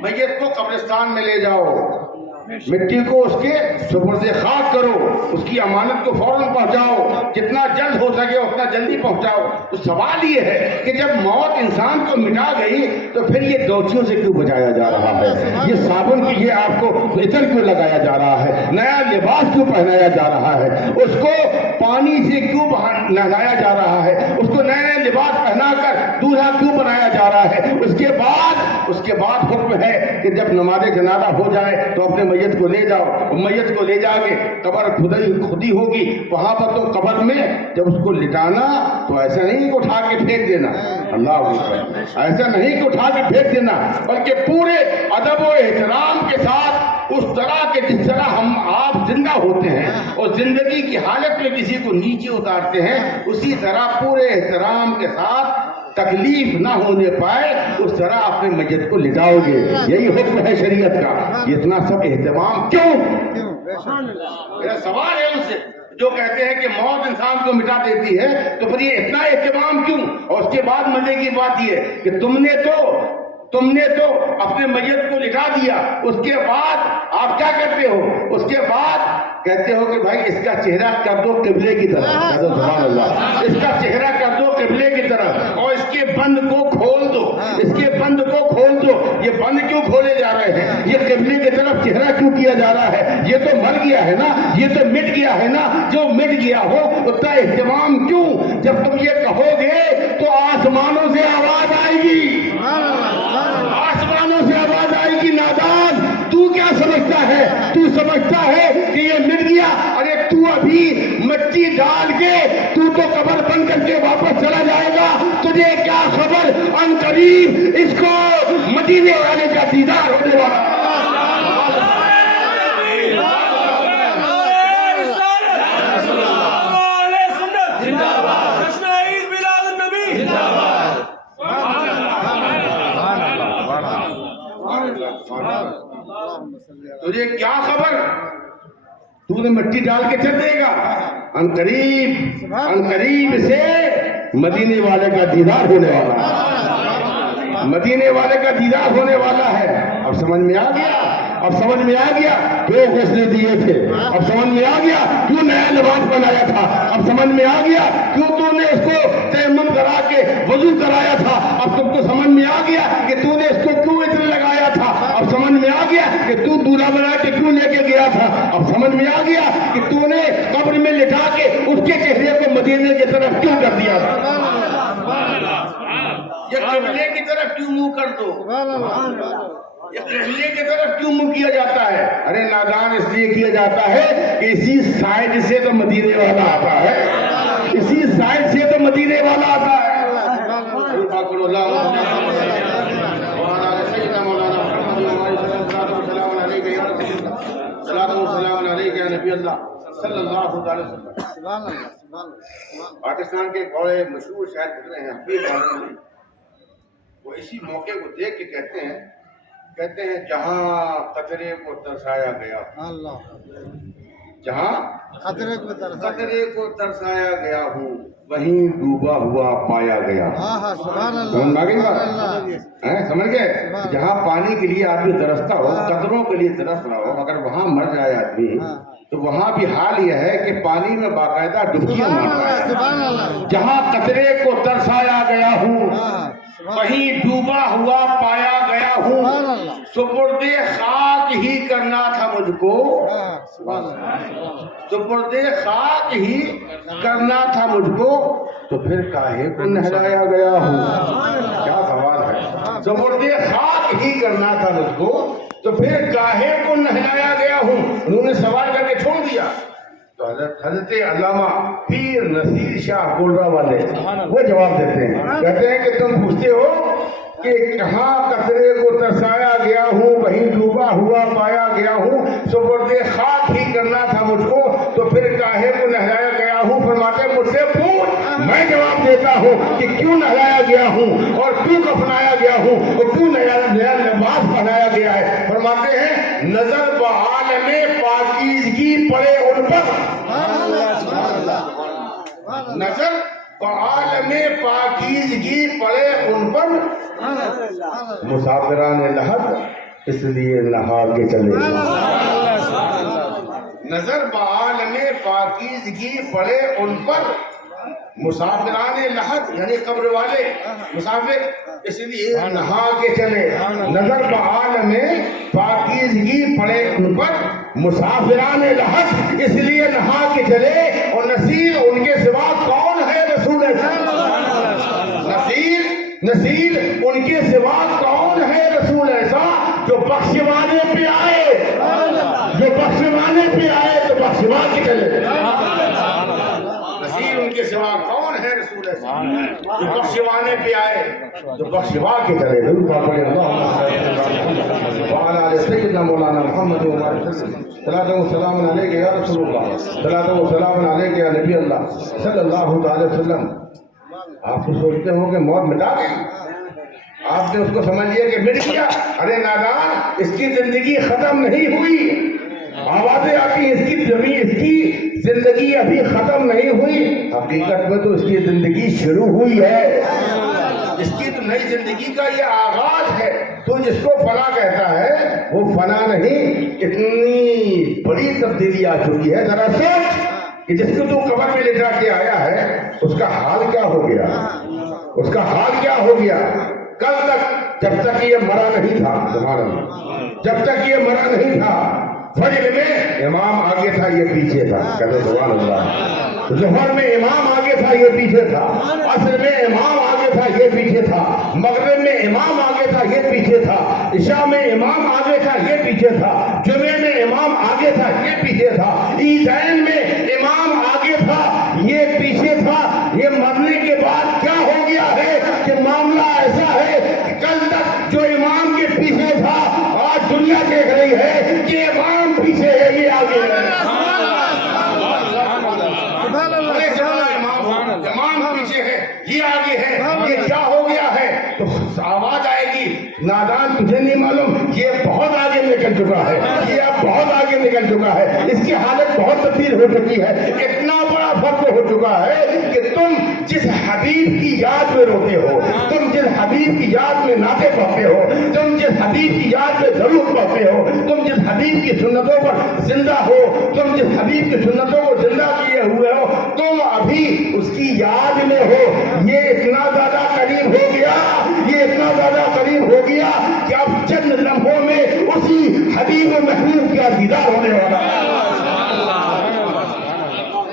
میت کو قبرستان میں لے جاؤ، مٹی کو اس کے سپرد خاک کرو، اس کی امانت کو فوراً پہنچاؤ، جتنا جلد ہو سکے اتنا جلدی پہنچاؤ۔ تو سوال یہ ہے کہ جب موت انسان کو مٹا گئی تو پھر یہ دوچیوں سے کیوں بچایا جا رہا ہے؟ یہ صابن کی یہ آپ کو عطر کیوں لگایا جا رہا ہے؟ نیا لباس کیوں پہنایا جا رہا ہے؟ اس کو پانی سے کیوں نہلایا جا رہا ہے؟ اس کو نئے نئے لباس پہنا کر دولہا کیوں بنایا جا رہا ہے؟ اس کے بعد حکم ہے کہ جب نماز جنازہ ہو جائے تو اپنے میت کو لے جاؤ، میت کو لے جا کے قبر خودی ہوگی، وہاں پر تو قبر میں جب اس کو لٹانا تو ایسا نہیں کہ اٹھا کے پھینک دینا، اللہ اکبر، ایسا نہیں کہ اٹھا کے پھینک دینا، بلکہ پورے ادب و احترام کے ساتھ اس طرح کے جس طرح ہم آپ زندہ ہوتے ہیں اور زندگی کی حالت میں کسی کو نیچے اتارتے ہیں، اسی طرح پورے احترام کے ساتھ تکلیف نہ ہونے پائے اس طرح اپنے میت کو لٹاؤ گے، یہی حکم ہے شریعت کا۔ اتنا سب اہتمام کیوں؟ میرا سوال ہے ان سے جو کہتے ہیں کہ موت انسان کو مٹا دیتی ہے، تو پھر یہ اتنا اہتمام کیوں؟ اور اس کے بعد مزے کی بات یہ ہے کہ تم نے تو اپنے میت کو لٹا دیا، اس کے بعد آپ کیا کرتے ہو؟ اس کے بعد کہتے ہو کہ بھائی اس کا چہرہ کر دو قبلے کی طرف، کہہ دو سبحان اللہ، اس کا چہرہ کر دو قبلے کی طرف اور اس کے بند کو کھول دو، اس کے بند کو کھول دو۔ یہ بند کیوں کھولے جا رہے ہیں؟ یہ قبلے کی طرف چہرہ کیوں کیا جا رہا ہے؟ یہ تو مر گیا ہے نا، یہ تو مٹ گیا ہے نا، جو مٹ گیا ہو اتنا اہتمام کیوں؟ جب تم یہ کہو گے تو آسمانوں سے آواز آئے گی، آسمانوں سے آواز آئے گی، نادان تو کیا سمجھتا ہے؟ تو سمجھتا ہے کہ یہ مٹ گیا؟ ارے تو ابھی مٹی ڈال کے تو قبر بند کر کے واپس چلا جائے گا، تجھے کیا خبر ان قریب اس کو مدینے والے کا دیدار ہونے والا۔ تجھے کیا خبر؟ تو نے مٹی ڈال کے چل دے گا، ان قریب سے مدینے والے کا دیدار ہونے والا ہے، مدینے والے کا دیدار ہونے والا ہے۔ اب سمجھ میں آ گیا، اب سمجھ میں آ گیا کیوں فیصلے دیے تھے، اب سمجھ میں آ گیا کیوں نیا لباس بنایا تھا، اب سمجھ میں آ گیا کیوں تو نے اس کو تیمم کرا کے وضو کرایا تھا، اب تم کو سمجھ میں آ گیا کہ تو نے اس کو کیوں عطر لگایا تھا، اب سمجھ میں آ گیا کہ تو دورا بنا کے کیوں لے کے گیا تھا، اب سمجھ میں آ گیا کہ تو نے قبر میں لٹا کے اس کے چہرے کو مدینے کی طرف کیوں کر دیا تھا۔ یہ قبلے کی طرف کیوں منہ کر دو، یہ قبلے کی طرف کیوں منہ کیا جاتا ہے؟ ارے نادان اس لیے کیا جاتا ہے کہ اسی سائڈ سے تو مدینے والا آتا ہے، اسی سائڈ سے تو مدینے والا آتا ہے۔ صلی اللہ علیہ وسلم۔ پاکستان کے بڑے مشہور شاعر گزرے ہیں حفیظ عالم، وہ اسی موقع کو دیکھ کے کہتے ہیں جہاں قطرے کو ترسایا گیا، جہاں قطرے کو ترسایا گیا ہوں وہیں ڈوبا ہوا پایا گیا۔ سمجھ گئے؟ جہاں پانی کے لیے آدمی ترستا ہو، قطروں کے لیے ترس رہا ہو، اگر وہاں مر جائے آدمی تو وہاں بھی حال یہ ہے کہ پانی میں باقاعدہ ڈبکیاں مارتا ہے۔ جہاں قطرے کو ترسایا گیا ہوں وہیں ڈوبا ہوا پایا گیا ہوں، سپرد خاک ہی کرنا تھا مجھ کو، سپرد خاک ہی کرنا تھا مجھ کو، تو پھر کاہے کو نہلایا گیا ہوں۔ کیا سوال ہے؟ سپرد خاک ہی کرنا تھا مجھ کو تو پھر کاہے کو نہلایا گیا ہوں۔ انہوں نے سوال کر کے چھوڑ دیا تو حضرت علامہ پیر نصیر شاہ گولرا والے وہ جواب دیتے ہیں، کہتے ہیں کہ تم پوچھتے ہو کہ کہاں قطرے کو ترسایا گیا ہوں وہیں ڈوبا ہوا پایا گیا ہوں، سپرد خاک ہی کرنا تھا مجھ کو تو پھر کاہے کو نہلایا گیا ہوں۔ فرماتے مجھ سے پوچھ، میں جواب دیتا ہوں کہ کیوں نہلایا گیا ہوں اور کیوں کفنایا گیا ہوں اور کیوں نیا لباس پہنایا گیا ہے۔ فرماتے ہیں نظر بعالم پاکیزگی پڑے ان پر، نظر بعالم پاکیزگی پڑے ان پر، مسافران لحد اس لیے نہا کے چلے۔ نظر بعالم پاکیزگی پڑے ان پر، مسافران لحد یعنی قبر والے مسافر اس لیے نہا کے چلے۔ نظر بعالم پاکیزگی پڑے ان پر، مسافران لحد اس لیے نہا کے چلے۔ اور نصیر ان کے سوا کون ہے رسول نصیر ان کے سوا کون ہے رسول ایسا جو بخشوانے پہ آئے، شوا کی چلے نصیر ان کے سوا کون ہے رسول ایسا جو بخشوانے پہ آئے جو بخشوا کے چلے ضرور پاک پڑھے اللہم وعلی آل سیدنا مولانا محمد صلاۃ و سلام علیک یا رسول اللہ صلاۃ و سلام علیک یا نبی اللہ صلی اللہ تعالی وسلم. آپ تو سوچتے ہو کہ موت مٹا گئی, آپ نے اس کو سمجھ لیا کہ مٹ گیا. ارے نادان, اس کی زندگی ختم نہیں ہوئی. آوازیں آتی ہیں اس کی زندگی ابھی ختم نہیں ہوئی. حقیقت میں تو اس کی زندگی شروع ہوئی ہے. اس کی تو نئی زندگی کا یہ آغاز ہے. تو جس کو فنا کہتا ہے وہ فنا نہیں, اتنی بڑی تبدیلی آ چکی ہے. ذرا سوچ کہ جس کو تو قبر میں لٹا کے آیا ہے اس کا حال کیا ہو گیا, اس کا حال کیا ہو گیا. کل تک جب تک یہ مرا نہیں تھا, سبحان اللہ, جب تک یہ مرا نہیں تھا, فجر میں امام آگے تھا یہ پیچھے تھا, کہتے سبحان اللہ. ظہر میں امام آگے تھا یہ پیچھے تھا, عصر میں امام آگے تھا یہ پیچھے تھا, مغرب میں امام آگے تھا یہ پیچھے تھا, عشاء میں امام آگے تھا یہ پیچھے تھا, جمعے میں امام آگے تھا یہ پیچھے تھا, عیدین میں امام آگے تھا یہ پیچھے تھا. یہ مرنے کے بعد کیا ہو گیا ہے کہ معاملہ ایسا ہے کہ کل تک جو امام کے پیچھے تھا آج دنیا دیکھ رہی ہے کہ امام پیچھے ہے یہ آگے ہے. امام پیچھے ہے یہ آگے ہے. یہ کیا ہو گیا ہے؟ تو آواز آئے گی, نادان تجھے نہیں معلوم, یہ بہت آگے نکل چکا ہے, یہ اب بہت آگے نکل چکا ہے, اس کی حالت بہت تبدیل ہو چکی ہے. اتنا بڑا فرق ہو چکا ہے کہ تم جس حبیب کی یاد میں روتے ہو, تم جس حبیب کی یاد میں نعتیں پڑھتے ہو, تم جس حبیب کی یاد میں درود پڑھتے ہو, تم جس حبیب کی سنتوں پر زندہ ہو, تم جس حبیب کی سنتوں کو زندہ کیے ہوئے ہو, تم ابھی اس کی یاد میں ہو. یہ اتنا زیادہ قریب ہو گیا, یہ اتنا زیادہ قریب ہو گیا کہ اب چند لمحوں میں اسی حبیب و محبوب کا دیدار ہونے والا ہے.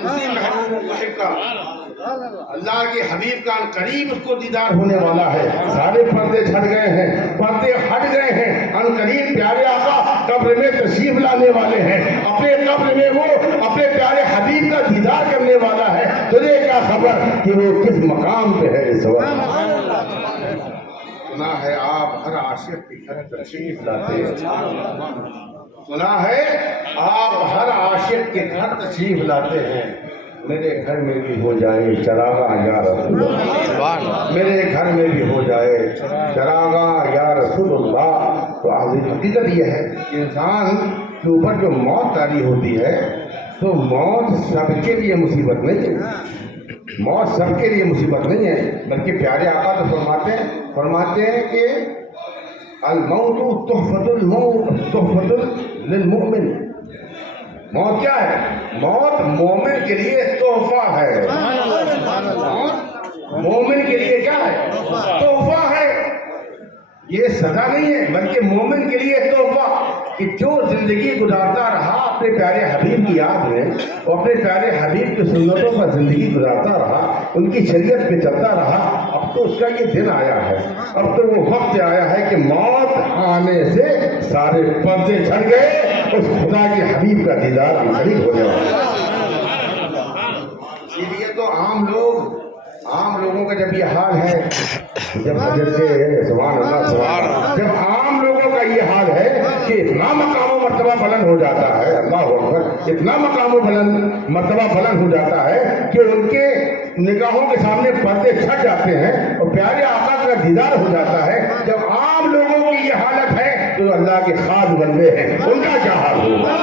اسی محبوب کا, اللہ کے حبیب کا قریب اس کو دیدار ہونے والا ہے. سارے پردے چھٹ گئے ہیں, پردے ہٹ گئے ہیں. ان قریب پیارے آقا قبر میں تشریف لانے والے ہیں. اپنے قبر میں وہ اپنے پیارے حبیب کا دیدار کرنے والا ہے. تجھے کیا خبر کہ وہ کس مقام پہ ہے اس وقت. سنا ہے آپ ہر عاشق کی گھر تشریف لاتے ہیں, سنا ہے آپ ہر عاشق کے گھر تشریف لاتے ہیں. میرے گھر میں بھی ہو جائے چراغاں یا رسول اللہ, میرے گھر میں بھی ہو جائے چراغاں یا رسول اللہ. تو حقیقت یہ ہے کہ انسان کے اوپر جو موت طاری ہوتی ہے تو موت سب کے لیے مصیبت نہیں ہے, موت سب کے لیے مصیبت نہیں ہے, بلکہ پیارے آقا تو فرماتے ہیں کہ الموت تحفۃ للمؤمن. موت کیا ہے؟ موت مومن کے لیے تحفہ ہے. موت مومن کے لیے کیا ہے؟ تحفہ ہے. یہ سزا نہیں ہے بلکہ مومن کے لیے تحفہ کہ جو زندگی گزارتا رہا اپنے پیارے حبیب کی یاد میں, اور اپنے پیارے حبیب کی سنتوں پر زندگی گزارتا رہا, ان کی شریعت پہ چلتا رہا, اب تو اس کا یہ دن آیا ہے, اب تو وہ وقت آیا ہے کہ موت آنے سے سارے پردے چھڑ گئے, اس خدا کے حبیب کا دیدار قریب ہو جائے. اسی لیے تو عام لوگوں کا جب یہ حال ہے, جب سبحان اللہ, جب عام لوگوں کا یہ حال ہے کہ اتنا مقام و مرتبہ بلند ہو جاتا ہے, اللہ اکبر, اتنا مقام و مرتبہ بلند ہو جاتا ہے کہ ان کے نگاہوں کے سامنے پردے چھٹ جاتے ہیں اور پیارے آقا کا دیدار ہو جاتا ہے. جب عام لوگوں کی یہ حالت ہے تو اللہ کے خاص بندے ہیں, ان کا کیا حال ہوگا؟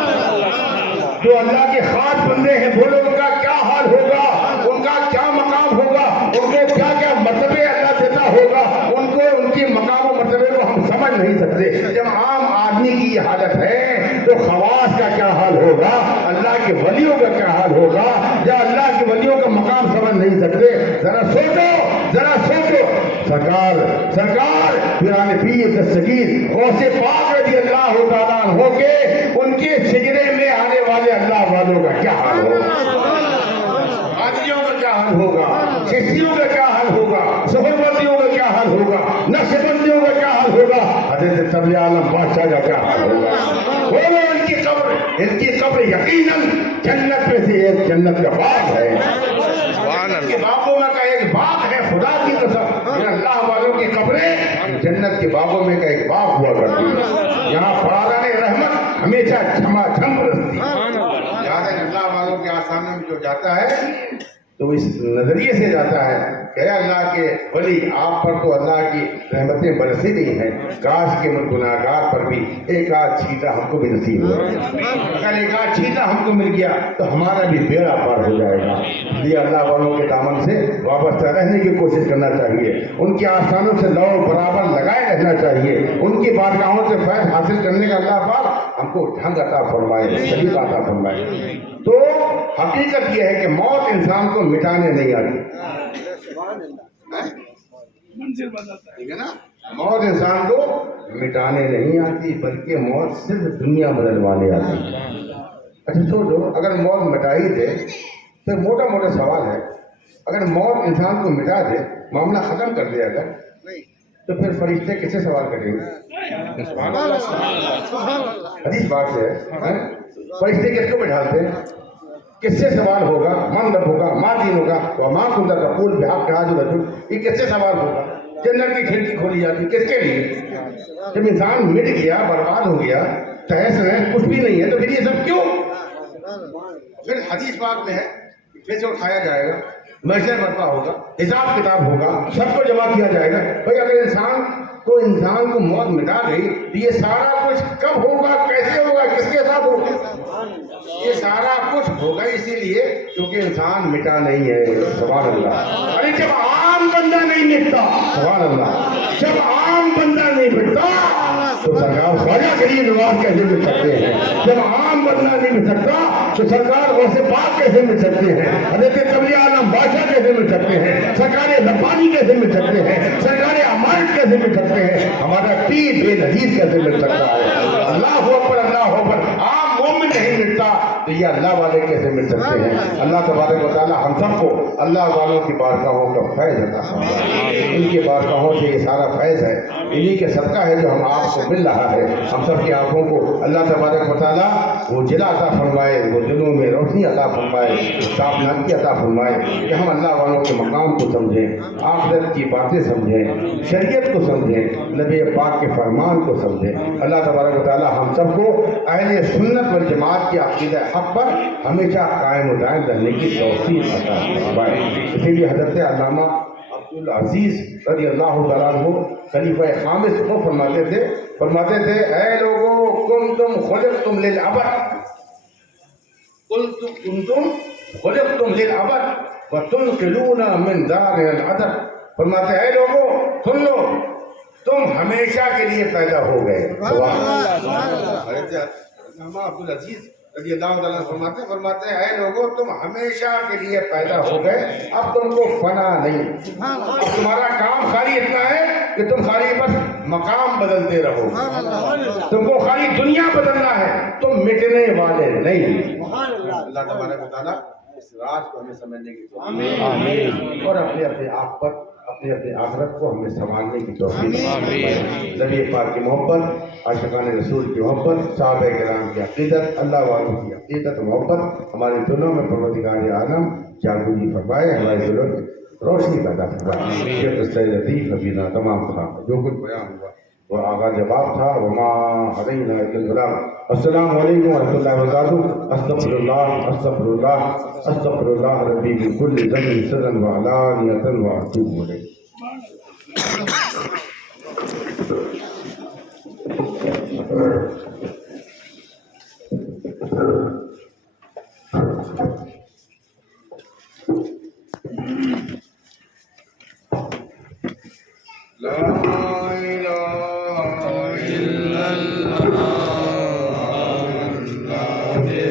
جو اللہ کے خاص بندے ہیں وہ لوگوں کا کیا حال ہوگا, ان کا کیا مقام ہوگا, ان کو کیا کیا مرتبے اللہ دیتا ہوگا, ان کو ان کی مقام و مرتبے کو ہم سمجھ نہیں سکتے. جب عام آدمی کی یہ حالت ہے تو خواص کا کیا حال ہوگا, اللہ کے ولیوں کا کیا حال ہوگا, یا اللہ کے ولیوں کا مقام سمجھ نہیں سکتے. ذرا سوچو. سرکار پیران پیر دستگیر غوث پاک رضی اللہ تعالیٰ عنہ کے ان کے شجرے میں آنے والے اللہ والوں کا کیا حال ہوگا, قادریوں کا کیا حال ہوگا, چشتیوں کا کیا حال ہوگا, سہربندیوں کا کیا حال ہوگا, نقشبندیوں کا کیا حال ہوگا, حضرت تبلیغ عالم بادشاہ کا کیا حال ہوگا. وہ ان کی قبر ان کی قبر یقیناً جنت میں سے ایک جنت کا باغ ہے، کے باغوں میں کا ایک باغ ہے، خدا کی قسم یہ اللہ والوں کی قبریں جنت کے باغوں میں کا ایک باغ ہوا کرتی ہے، یہاں فراغان رحمت ہمیشہ جھما جھم برستی ہے۔ یاد ہے اللہ والوں کے آسانے میں جو جاتا ہے تو اس نظریے سے جاتا ہے کہ اے اللہ کے ولی آپ پر تو اللہ کی رحمتیں برسی نہیں ہیں، کاش کے گناہگار پر بھی ایک آدھ چھینٹا ہم کو بھی نصیب ہو، اگر ایک آدھ چھینٹا ہم کو مل گیا تو ہمارا بھی بیڑا پار ہو جائے گا۔ یہ اللہ والوں کے دامن سے وابستہ رہنے کی کوشش کرنا چاہیے، ان کے آستانوں سے لو برابر لگائے رہنا چاہیے، ان کی بارگاہوں سے فیض حاصل کرنے کا اللہ پاک ہم کو ڈھنگ عطا فرمائے، طریقہ عطا فرمائے۔ تو حقیقت یہ ہے کہ موت انسان کو مٹانے نہیں آتی، ٹھیک ہے نا، موت انسان کو مٹانے نہیں آتی بلکہ موت صرف دنیا بدلوانے آتی ہے۔ اچھا سوچو، اگر موت مٹا ہی دے تو موٹا موٹا سوال ہے، اگر موت انسان کو مٹا دے، معاملہ ختم کر دے اگر، تو پھر فرشتے کس سے سوال کریں گے؟ حدیث بات ہے، فرشتے کس کو بٹھاتے ہیں؟ کس سے سوال ہوگا؟ من رب ہوگا، ماں دین ہوگا، وما کنت تقول بحق حاضر رجل، یہ کس سے سوال ہوگا؟ جنت کی کھڑکی کھولی جاتی کس کے لیے؟ جب انسان مٹ گیا، برباد ہو گیا، تہس نہس کچھ بھی نہیں ہے تو پھر یہ سب کیوں؟ پھر حدیث پاک میں ہے پھر سے اٹھایا جائے گا، محشر برپا ہوگا، حساب کتاب ہوگا، سب کو جمع کیا جائے گا۔ بھائی اگر انسان کو موت مٹا گئی تو یہ سارا کچھ کب ہوگا، کیسے ہوگا، کس کے ساتھ ہوگا؟ یہ سارا کچھ ہوگا اسی لیے کیونکہ انسان مٹا نہیں ہے، سبحان اللہ۔ ارے جب عام بندہ نہیں مٹتا، سبحان اللہ، جب عام بندہ نہیں مٹتا تو سرکار خواجہ غریب نواز کیسے مٹ سکتے ہیں؟ جب عام بندہ نہیں مٹ سکتا تو سرکار غوث پاک کیسے مٹ سکتے ہیں؟ حضرت قبلی عالم بادشاہ کیسے مٹ سکتے ہیں؟ سرکار ربانی کیسے مٹ سکتے ہیں؟ سرکار امانت کیسے مٹ سکتے ہیں؟ ہمارا پیر بے نظیر کیسے مٹ سکتا ہے؟ اللہ اکبر، اللہ اکبر۔ عام مومن نہیں مٹتا تو یہ اللہ والے کیسے مٹ سکتے ہیں؟ اللہ تبارک و تعالی ہم سب کو اللہ والوں کی بارگاہوں کا فیض عطا فرمائے، ان کی بارگاہوں سے یہ سارا فیض ہے، انہی کے صدقہ ہے جو ہم آپ کو مل رہا ہے۔ ہم سب کی آنکھوں کو اللہ تبارک و تعالی وہ جلا عطا فرمائے، وہ دلوں میں روشنی عطا فرمائے، صافناکی عطا فرمائے کہ ہم اللہ والوں کے مقام کو سمجھیں، آخرت کی باتیں سمجھیں، شریعت کو سمجھیں، نبی پاک کے فرمان کو سمجھیں۔ اللہ تبارک و تعالی ہم سب کو اہل سنت والجماعت کی عقیدہ حق پر ہمیشہ قائم و دائم رہنے کی توفیق عطا فرمائے۔ اسی لیے حضرت علامہ عبدالعزیز رضی اللہ تعالیٰ عنہ خلیفہ خامس کو فرماتے تھے اے لوگو کنتم خلقتم للعبد، کنتم خلقتم للعبد وتنقلون من دار العدد، فرماتے ہیں اے لوگو سن لو، تم ہمیشہ کے لیے پیدا ہو گئے۔ حضرت علامہ عبدالعزیز رضی اللہ تعالیٰ فرماتے ہیں اے لوگو تم ہمیشہ کے لیے پیدا ہو گئے، اب تم کو فنا نہیں، اب تمہارا کام خالی اتنا ہے کہ تم خالی بس مقام بدلتے رہو، تم کو خالی دنیا بدلنا ہے، تم مٹنے والے نہیں۔ اللہ تبارک و تعالیٰ اس راز کو ہمیں سمجھنے کی توفیق آمین، اور اپنے آفت اپنے آخرت کو ہمیں سنبھالنے کی توفیق آمین۔ نبی پاک کی محبت، عاشقان رسول کی محبت، صحابہ کرام کی عقیدت، اللہ والوں کی عقیدت و محبت ہمارے دلوں میں پروردگار عالم جاگوری فرمائے، ہمارے دلوں میں روشنی پیدا فرمائے۔ یہ قصہ لطیف نبینا تمام تھا، جو کچھ بیان ہوا وہ آغاز جواب تھا، وما علینا الا البلاغ۔ السلام علیکم ورحمۃ اللہ وبرکاتہ۔ استغفر اللہ استغفر اللہ استغفر اللہ ربی من کل ذنب سرا وعلانیۃ واتوب الیہ۔ لا الہ الا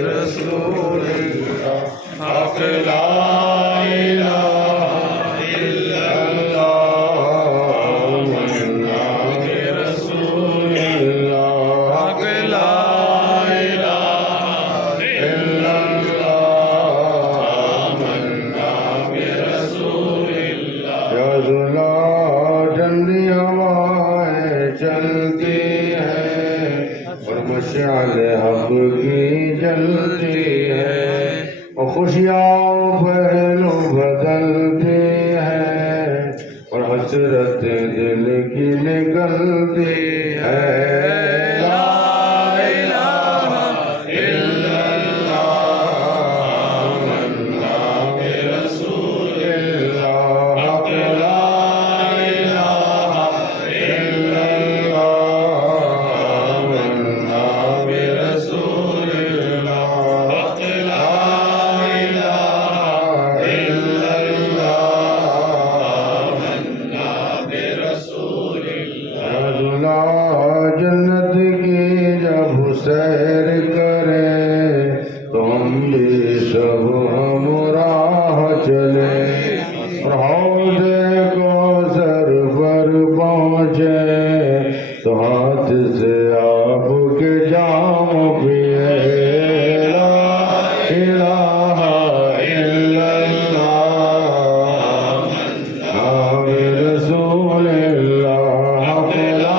رسول اللہ، حق لا الہ الا اللہ، محمد رسول اللہ، حق لا الہ الا اللہ، محمد رسول اللہ۔ یا ذلا ٹھنڈی ہوائیں چلتی ہے اور مشعل حق کی خوشیاں پہلو بدلتے ہیں اور حسرت دل کی نکلتی ہے لا الہ الا اللہ اللہ رسول اللہ حق لا الہ الا اللہ اللہ رسول اللہ حق لا الہ الا اللہ اللہ رسول اللہ جنت کی جب سیر کریں تو ہم بھی سب ہم راہ چلے اور حوض کوثر پر پہنچے تو ہاتھ سے آپ کے جام پیے لا الہ الا اللہ محمد رسول اللہ حق لا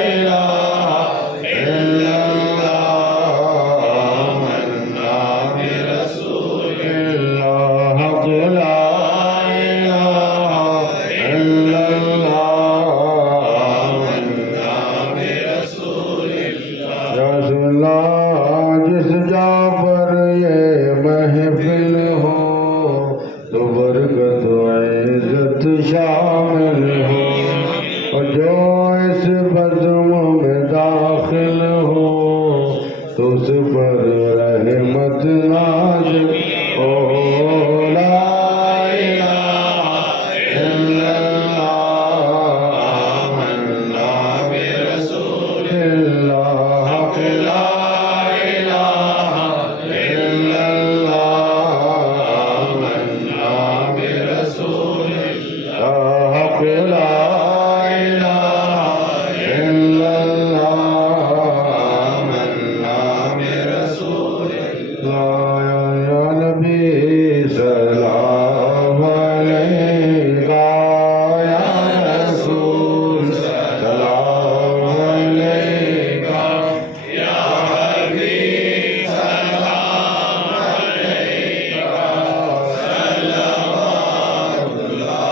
الہ الا اللہ محمد رسول اللہ حق لا الہ الا اللہ محمد رسول اللہ جس جا پر یہ محفل ہو تو برکت و عزت شامل ہو اور جو اس بزم میں داخل ہو تو اس پر رحمت نازل ہو لا الہ الا اللہ محمد رسول اللہ حق لا الہ الا اللہ محمد رسول اللہ حق لا الہ الا اللہ محمد رسول اللہ یا نبی سلام علیکہ یا رسول سلام علیکہ یا حبیب سلام علیکہ صلوات اللہ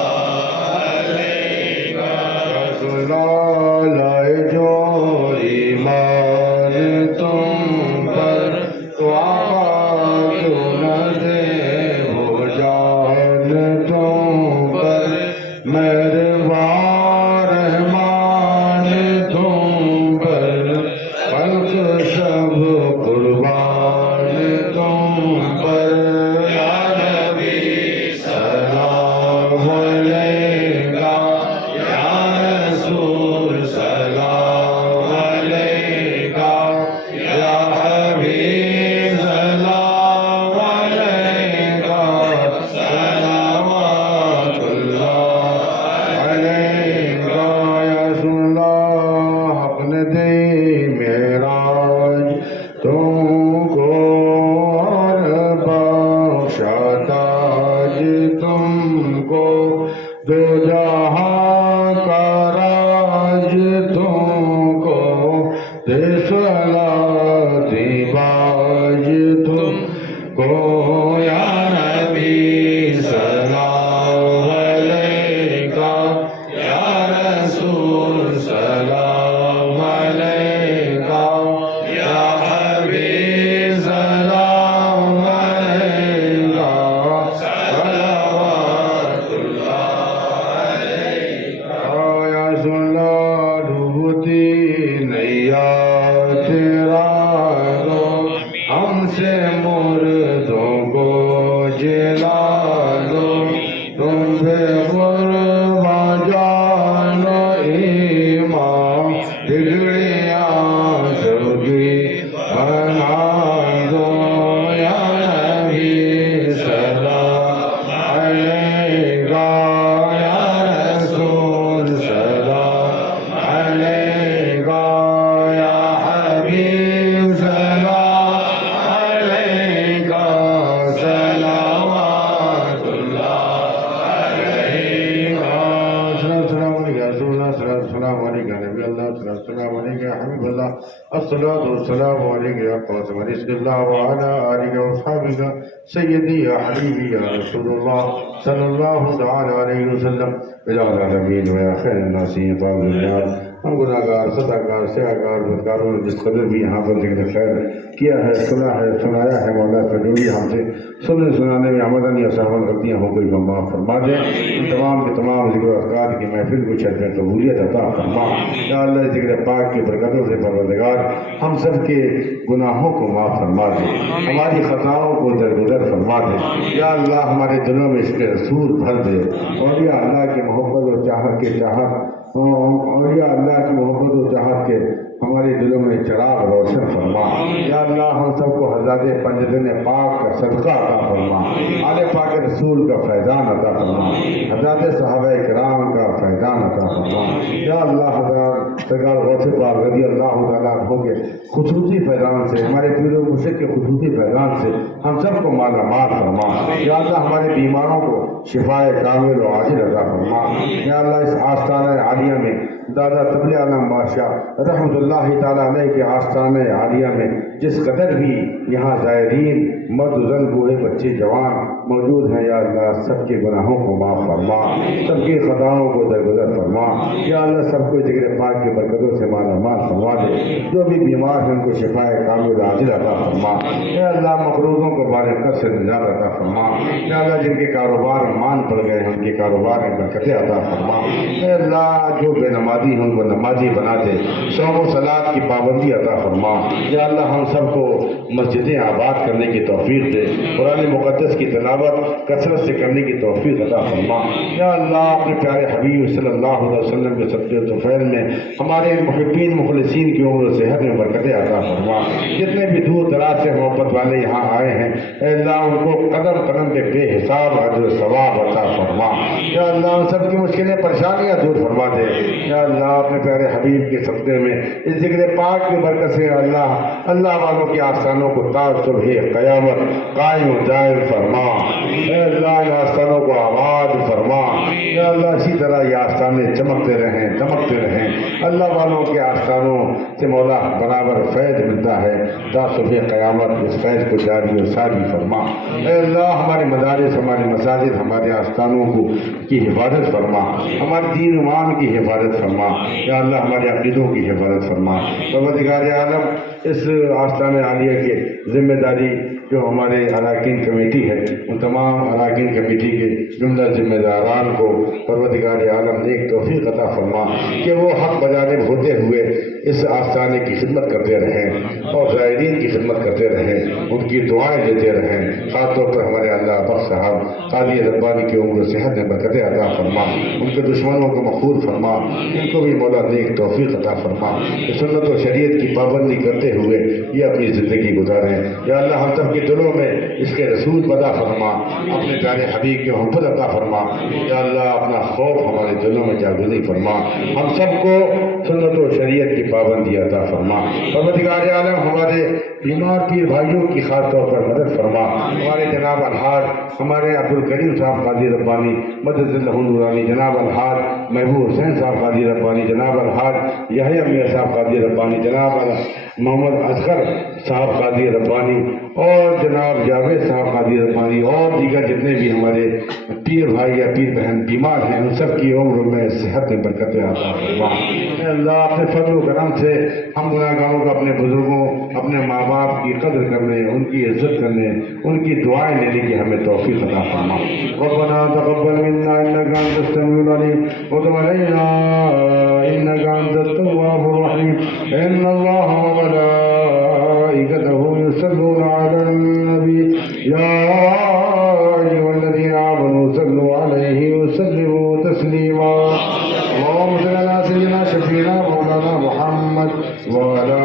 علیکہ رسول لائے جو ایمان تم پر تو آقا کیوں نہ دے وہ جان تم پر مہربان رحمان تم پر خلق سب قربان تم پر یا نبی سلام علیکہ یا رسول سلام علیکہ یا حبیب سلام علیکہ صلوات اللہ علیکہ یا رسول اللہ حق نے دی معراج تم کو اور بخشا تاج تم کو دو جہاں کا راج تم کو دے صلاتی باج تم کو یا نبی سلام علیکہ یا رسول سلام علیکہ یا حبیب سلام علیکہ صلوات اللہ علیکہ یا سنا ڈوبتی نیا تیرا دو ہم سے مردوں کو حبيب الله الصلاة والسلام عليك يا قاسم رزق الله وعلى آلك وأصحابك سيدي يا حبيبي يا رسول الله صلى الله تعالى عليه وسلم إلى العالمين ويا خير الناس طال الرجال ہم گناہگار خطاکار سیاہگار بدکاروں نے جس قدر بھی یہاں پر ذکر خیر کیا ہے سنا ہے سنایا ہے مولا فضولی ہم سے سننے سنانے میں آمدنی اور صحابہ غلطیاں ہو گئی معاف فرما دے ان تمام کے تمام ذکر و اذکار کی محفل کو شرف قبولیت عطا فرما یا اللہ ذکر پاک کی برکتوں سے پروردگار ہم سب کے گناہوں کو معاف فرما دے ہماری خطاؤں کو درگزر فرما دے یا اللہ ہمارے دلوں میں عشق رسول بھر دے اور یا اللہ کی محبت و چاہت کے چاہت اور یا اللہ کی محبت و چاہت کے ہمارے دلوں میں چراغ روشن فرما یا اللہ ہم سب کو حضرت پنجدن پاک کا صدقہ عطا فرما آل پاک رسول کا فیضان عطا فرما حضرت صحابہ کرام کا فیضان عطا فرما یا اللہ حضرت سرکار غوث پاک رضی اللہ تعالیٰ عنہ کے خصوصی فیضان سے ہمارے پیر و مرشد کے خصوصی فیضان سے ہم سب کو مالا مال فرما یا اللہ ہمارے بیماروں کو شفائے کامل و عاجل عطا فرما یا اللہ اس آستانہ عالیہ میں دادا تبلی عالم بادشاہ رحمۃ اللہ تعالیٰ علیہ کے آستانہ عالیہ میں جس قدر بھی یہاں زائرین مرد زن بوڑھے بچے جوان موجود ہیں یا اللہ سب کے گناہوں کو معاف فرما سب کی خطاؤں کو درگزر فرما یا اللہ سب کو ذکر پاک کی برکتوں سے مالا مال فرما دے جو بھی بیمار ہیں ان کو شفائے کامل عاجل عطا فرما یا اللہ مقروضوں کو بار قرض سے نجات عطا فرما یا اللہ جن کے کاروبار مان پڑ گئے ہیں ان کے کاروبار میں برکتیں عطا فرما اے اللہ جو بے نمازی ہیں ان کو نمازی بنا دے صوم و صلاۃ کی پابندی عطا فرما یا اللہ ہم سب کو مسجدیں آباد کرنے کی توفیق دے قرآن مقدس کی تلاوت کثرت سے کرنے کی توفیق عطا فرما یا اللہ اپنے پیارے حبیب صلی اللہ علیہ وسلم کے صدقے طفیل میں ہمارے محبین مخلصین کی عمر و صحت میں برکتیں عطا فرما جتنے بھی دور دراز سے محبت والے یہاں آئے ہیں اے اللہ ان کو قدم قدم پہ بے حساب اجر و ثواب عطا فرما یا اللہ ان سب کی مشکلیں پریشانیاں دور فرما دے یا اللہ اپنے پیارے حبیب کے صدقے میں اس ذکر پاک کی برکت سے اللہ والوں کے آستانوں کو تاج صبح قیامت قائم و دائم فرما اے اللہ ان آستانوں کو آباد فرما یا اللہ اسی طرح یہ آستانے چمکتے رہیں اللہ والوں کے آستانوں سے مولا برابر فیض ملتا ہے تا صبح قیامت اس فیض کو جاری و ساری فرما اے اللہ ہمارے مدارس ہمارے مساجد ہمارے آستانوں کو کی حفاظت فرما ہمارے دین ایمان کی حفاظت فرما یا اللہ ہمارے عقیدوں کی حفاظت فرما پروردگار عالم اس آستانہ عالیہ کے ذمہ داری جو ہمارے اراکین کمیٹی ہے ان تمام اراکین کمیٹی کے جملہ ذمہ داران کو پروردگار عالم ایک توفیق عطا فرما کہ وہ حق بجانب ہوتے ہوئے اس آستانے کی خدمت کرتے رہیں اور زائرین کی خدمت کرتے رہیں ان کی دعائیں دیتے رہیں خاص طور پر ہمارے اللہ بخش صاحب قاضی ربانی کی عمر و صحت میں برکتیں عطا فرما ان کے دشمنوں کو مغفور فرما ان کو بھی مولا نیک توفیق عطا فرما سنت و شریعت کی پابندی کرتے ہوئے یہ اپنی زندگی گزاریں یا اللہ ہم سب کے دلوں میں اس کے رسول پیدا فرما اپنے پیارے حبیب کی محبت عطا فرما یا اللہ اپنا خوف ہمارے دلوں میں جاگزی فرما ہم سب کو سنت و شریعت کی پابندی عطا فرما پروردگار عالم ہمارے بیمار پیر بھائیوں کی خاص طور پر مدد فرما ہمارے جناب الحاج ہمارے عبدالکریم صاحب قاضی ربانی مدد اللہ نورانی جناب الحاج محبوب حسین صاحب قاضی ربانی جناب الحاج یحییٰ میاں صاحب قاضی ربانی جناب محمد اصغر صاحب قاضی ربانی اور جناب جاوید صاحب قاضی ربانی اور دیگر جتنے بھی ہمارے پیر بھائی یا پیر بہن بیمار ہیں ان سب کی عمر میں صحت میں برکتیں عطا فرما اے اللہ اپنے فضل و کرم سے ہم گناہگاروں کو اپنے بزرگوں اپنے ماں باپ کی قدر کرنے ان کی عزت کرنے ان کی دعائیں لینے کی ہمیں توفیق عطا فرما ربنا تقبل منا انك انت السميع العليم وتب علينا انك انت التواب الرحيم ان الله وملائكته يصلون على النبي يا ايها الذين امنوا صلوا عليه وسلموا تسليما اللهم صل على سيدنا شفيعنا مولانا محمد وعلى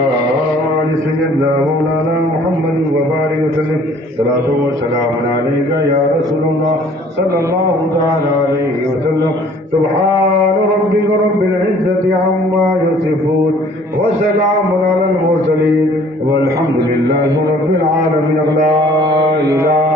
ال سيدنا مولانا محمد وبارك وسلم صلاة وسلام عليك يا رسول الله صلى الله تعالى عليه وسلم سبحان ربك رب العزة عما يصفون وسلام على المرسلين والحمد لله رب العالمين لا إله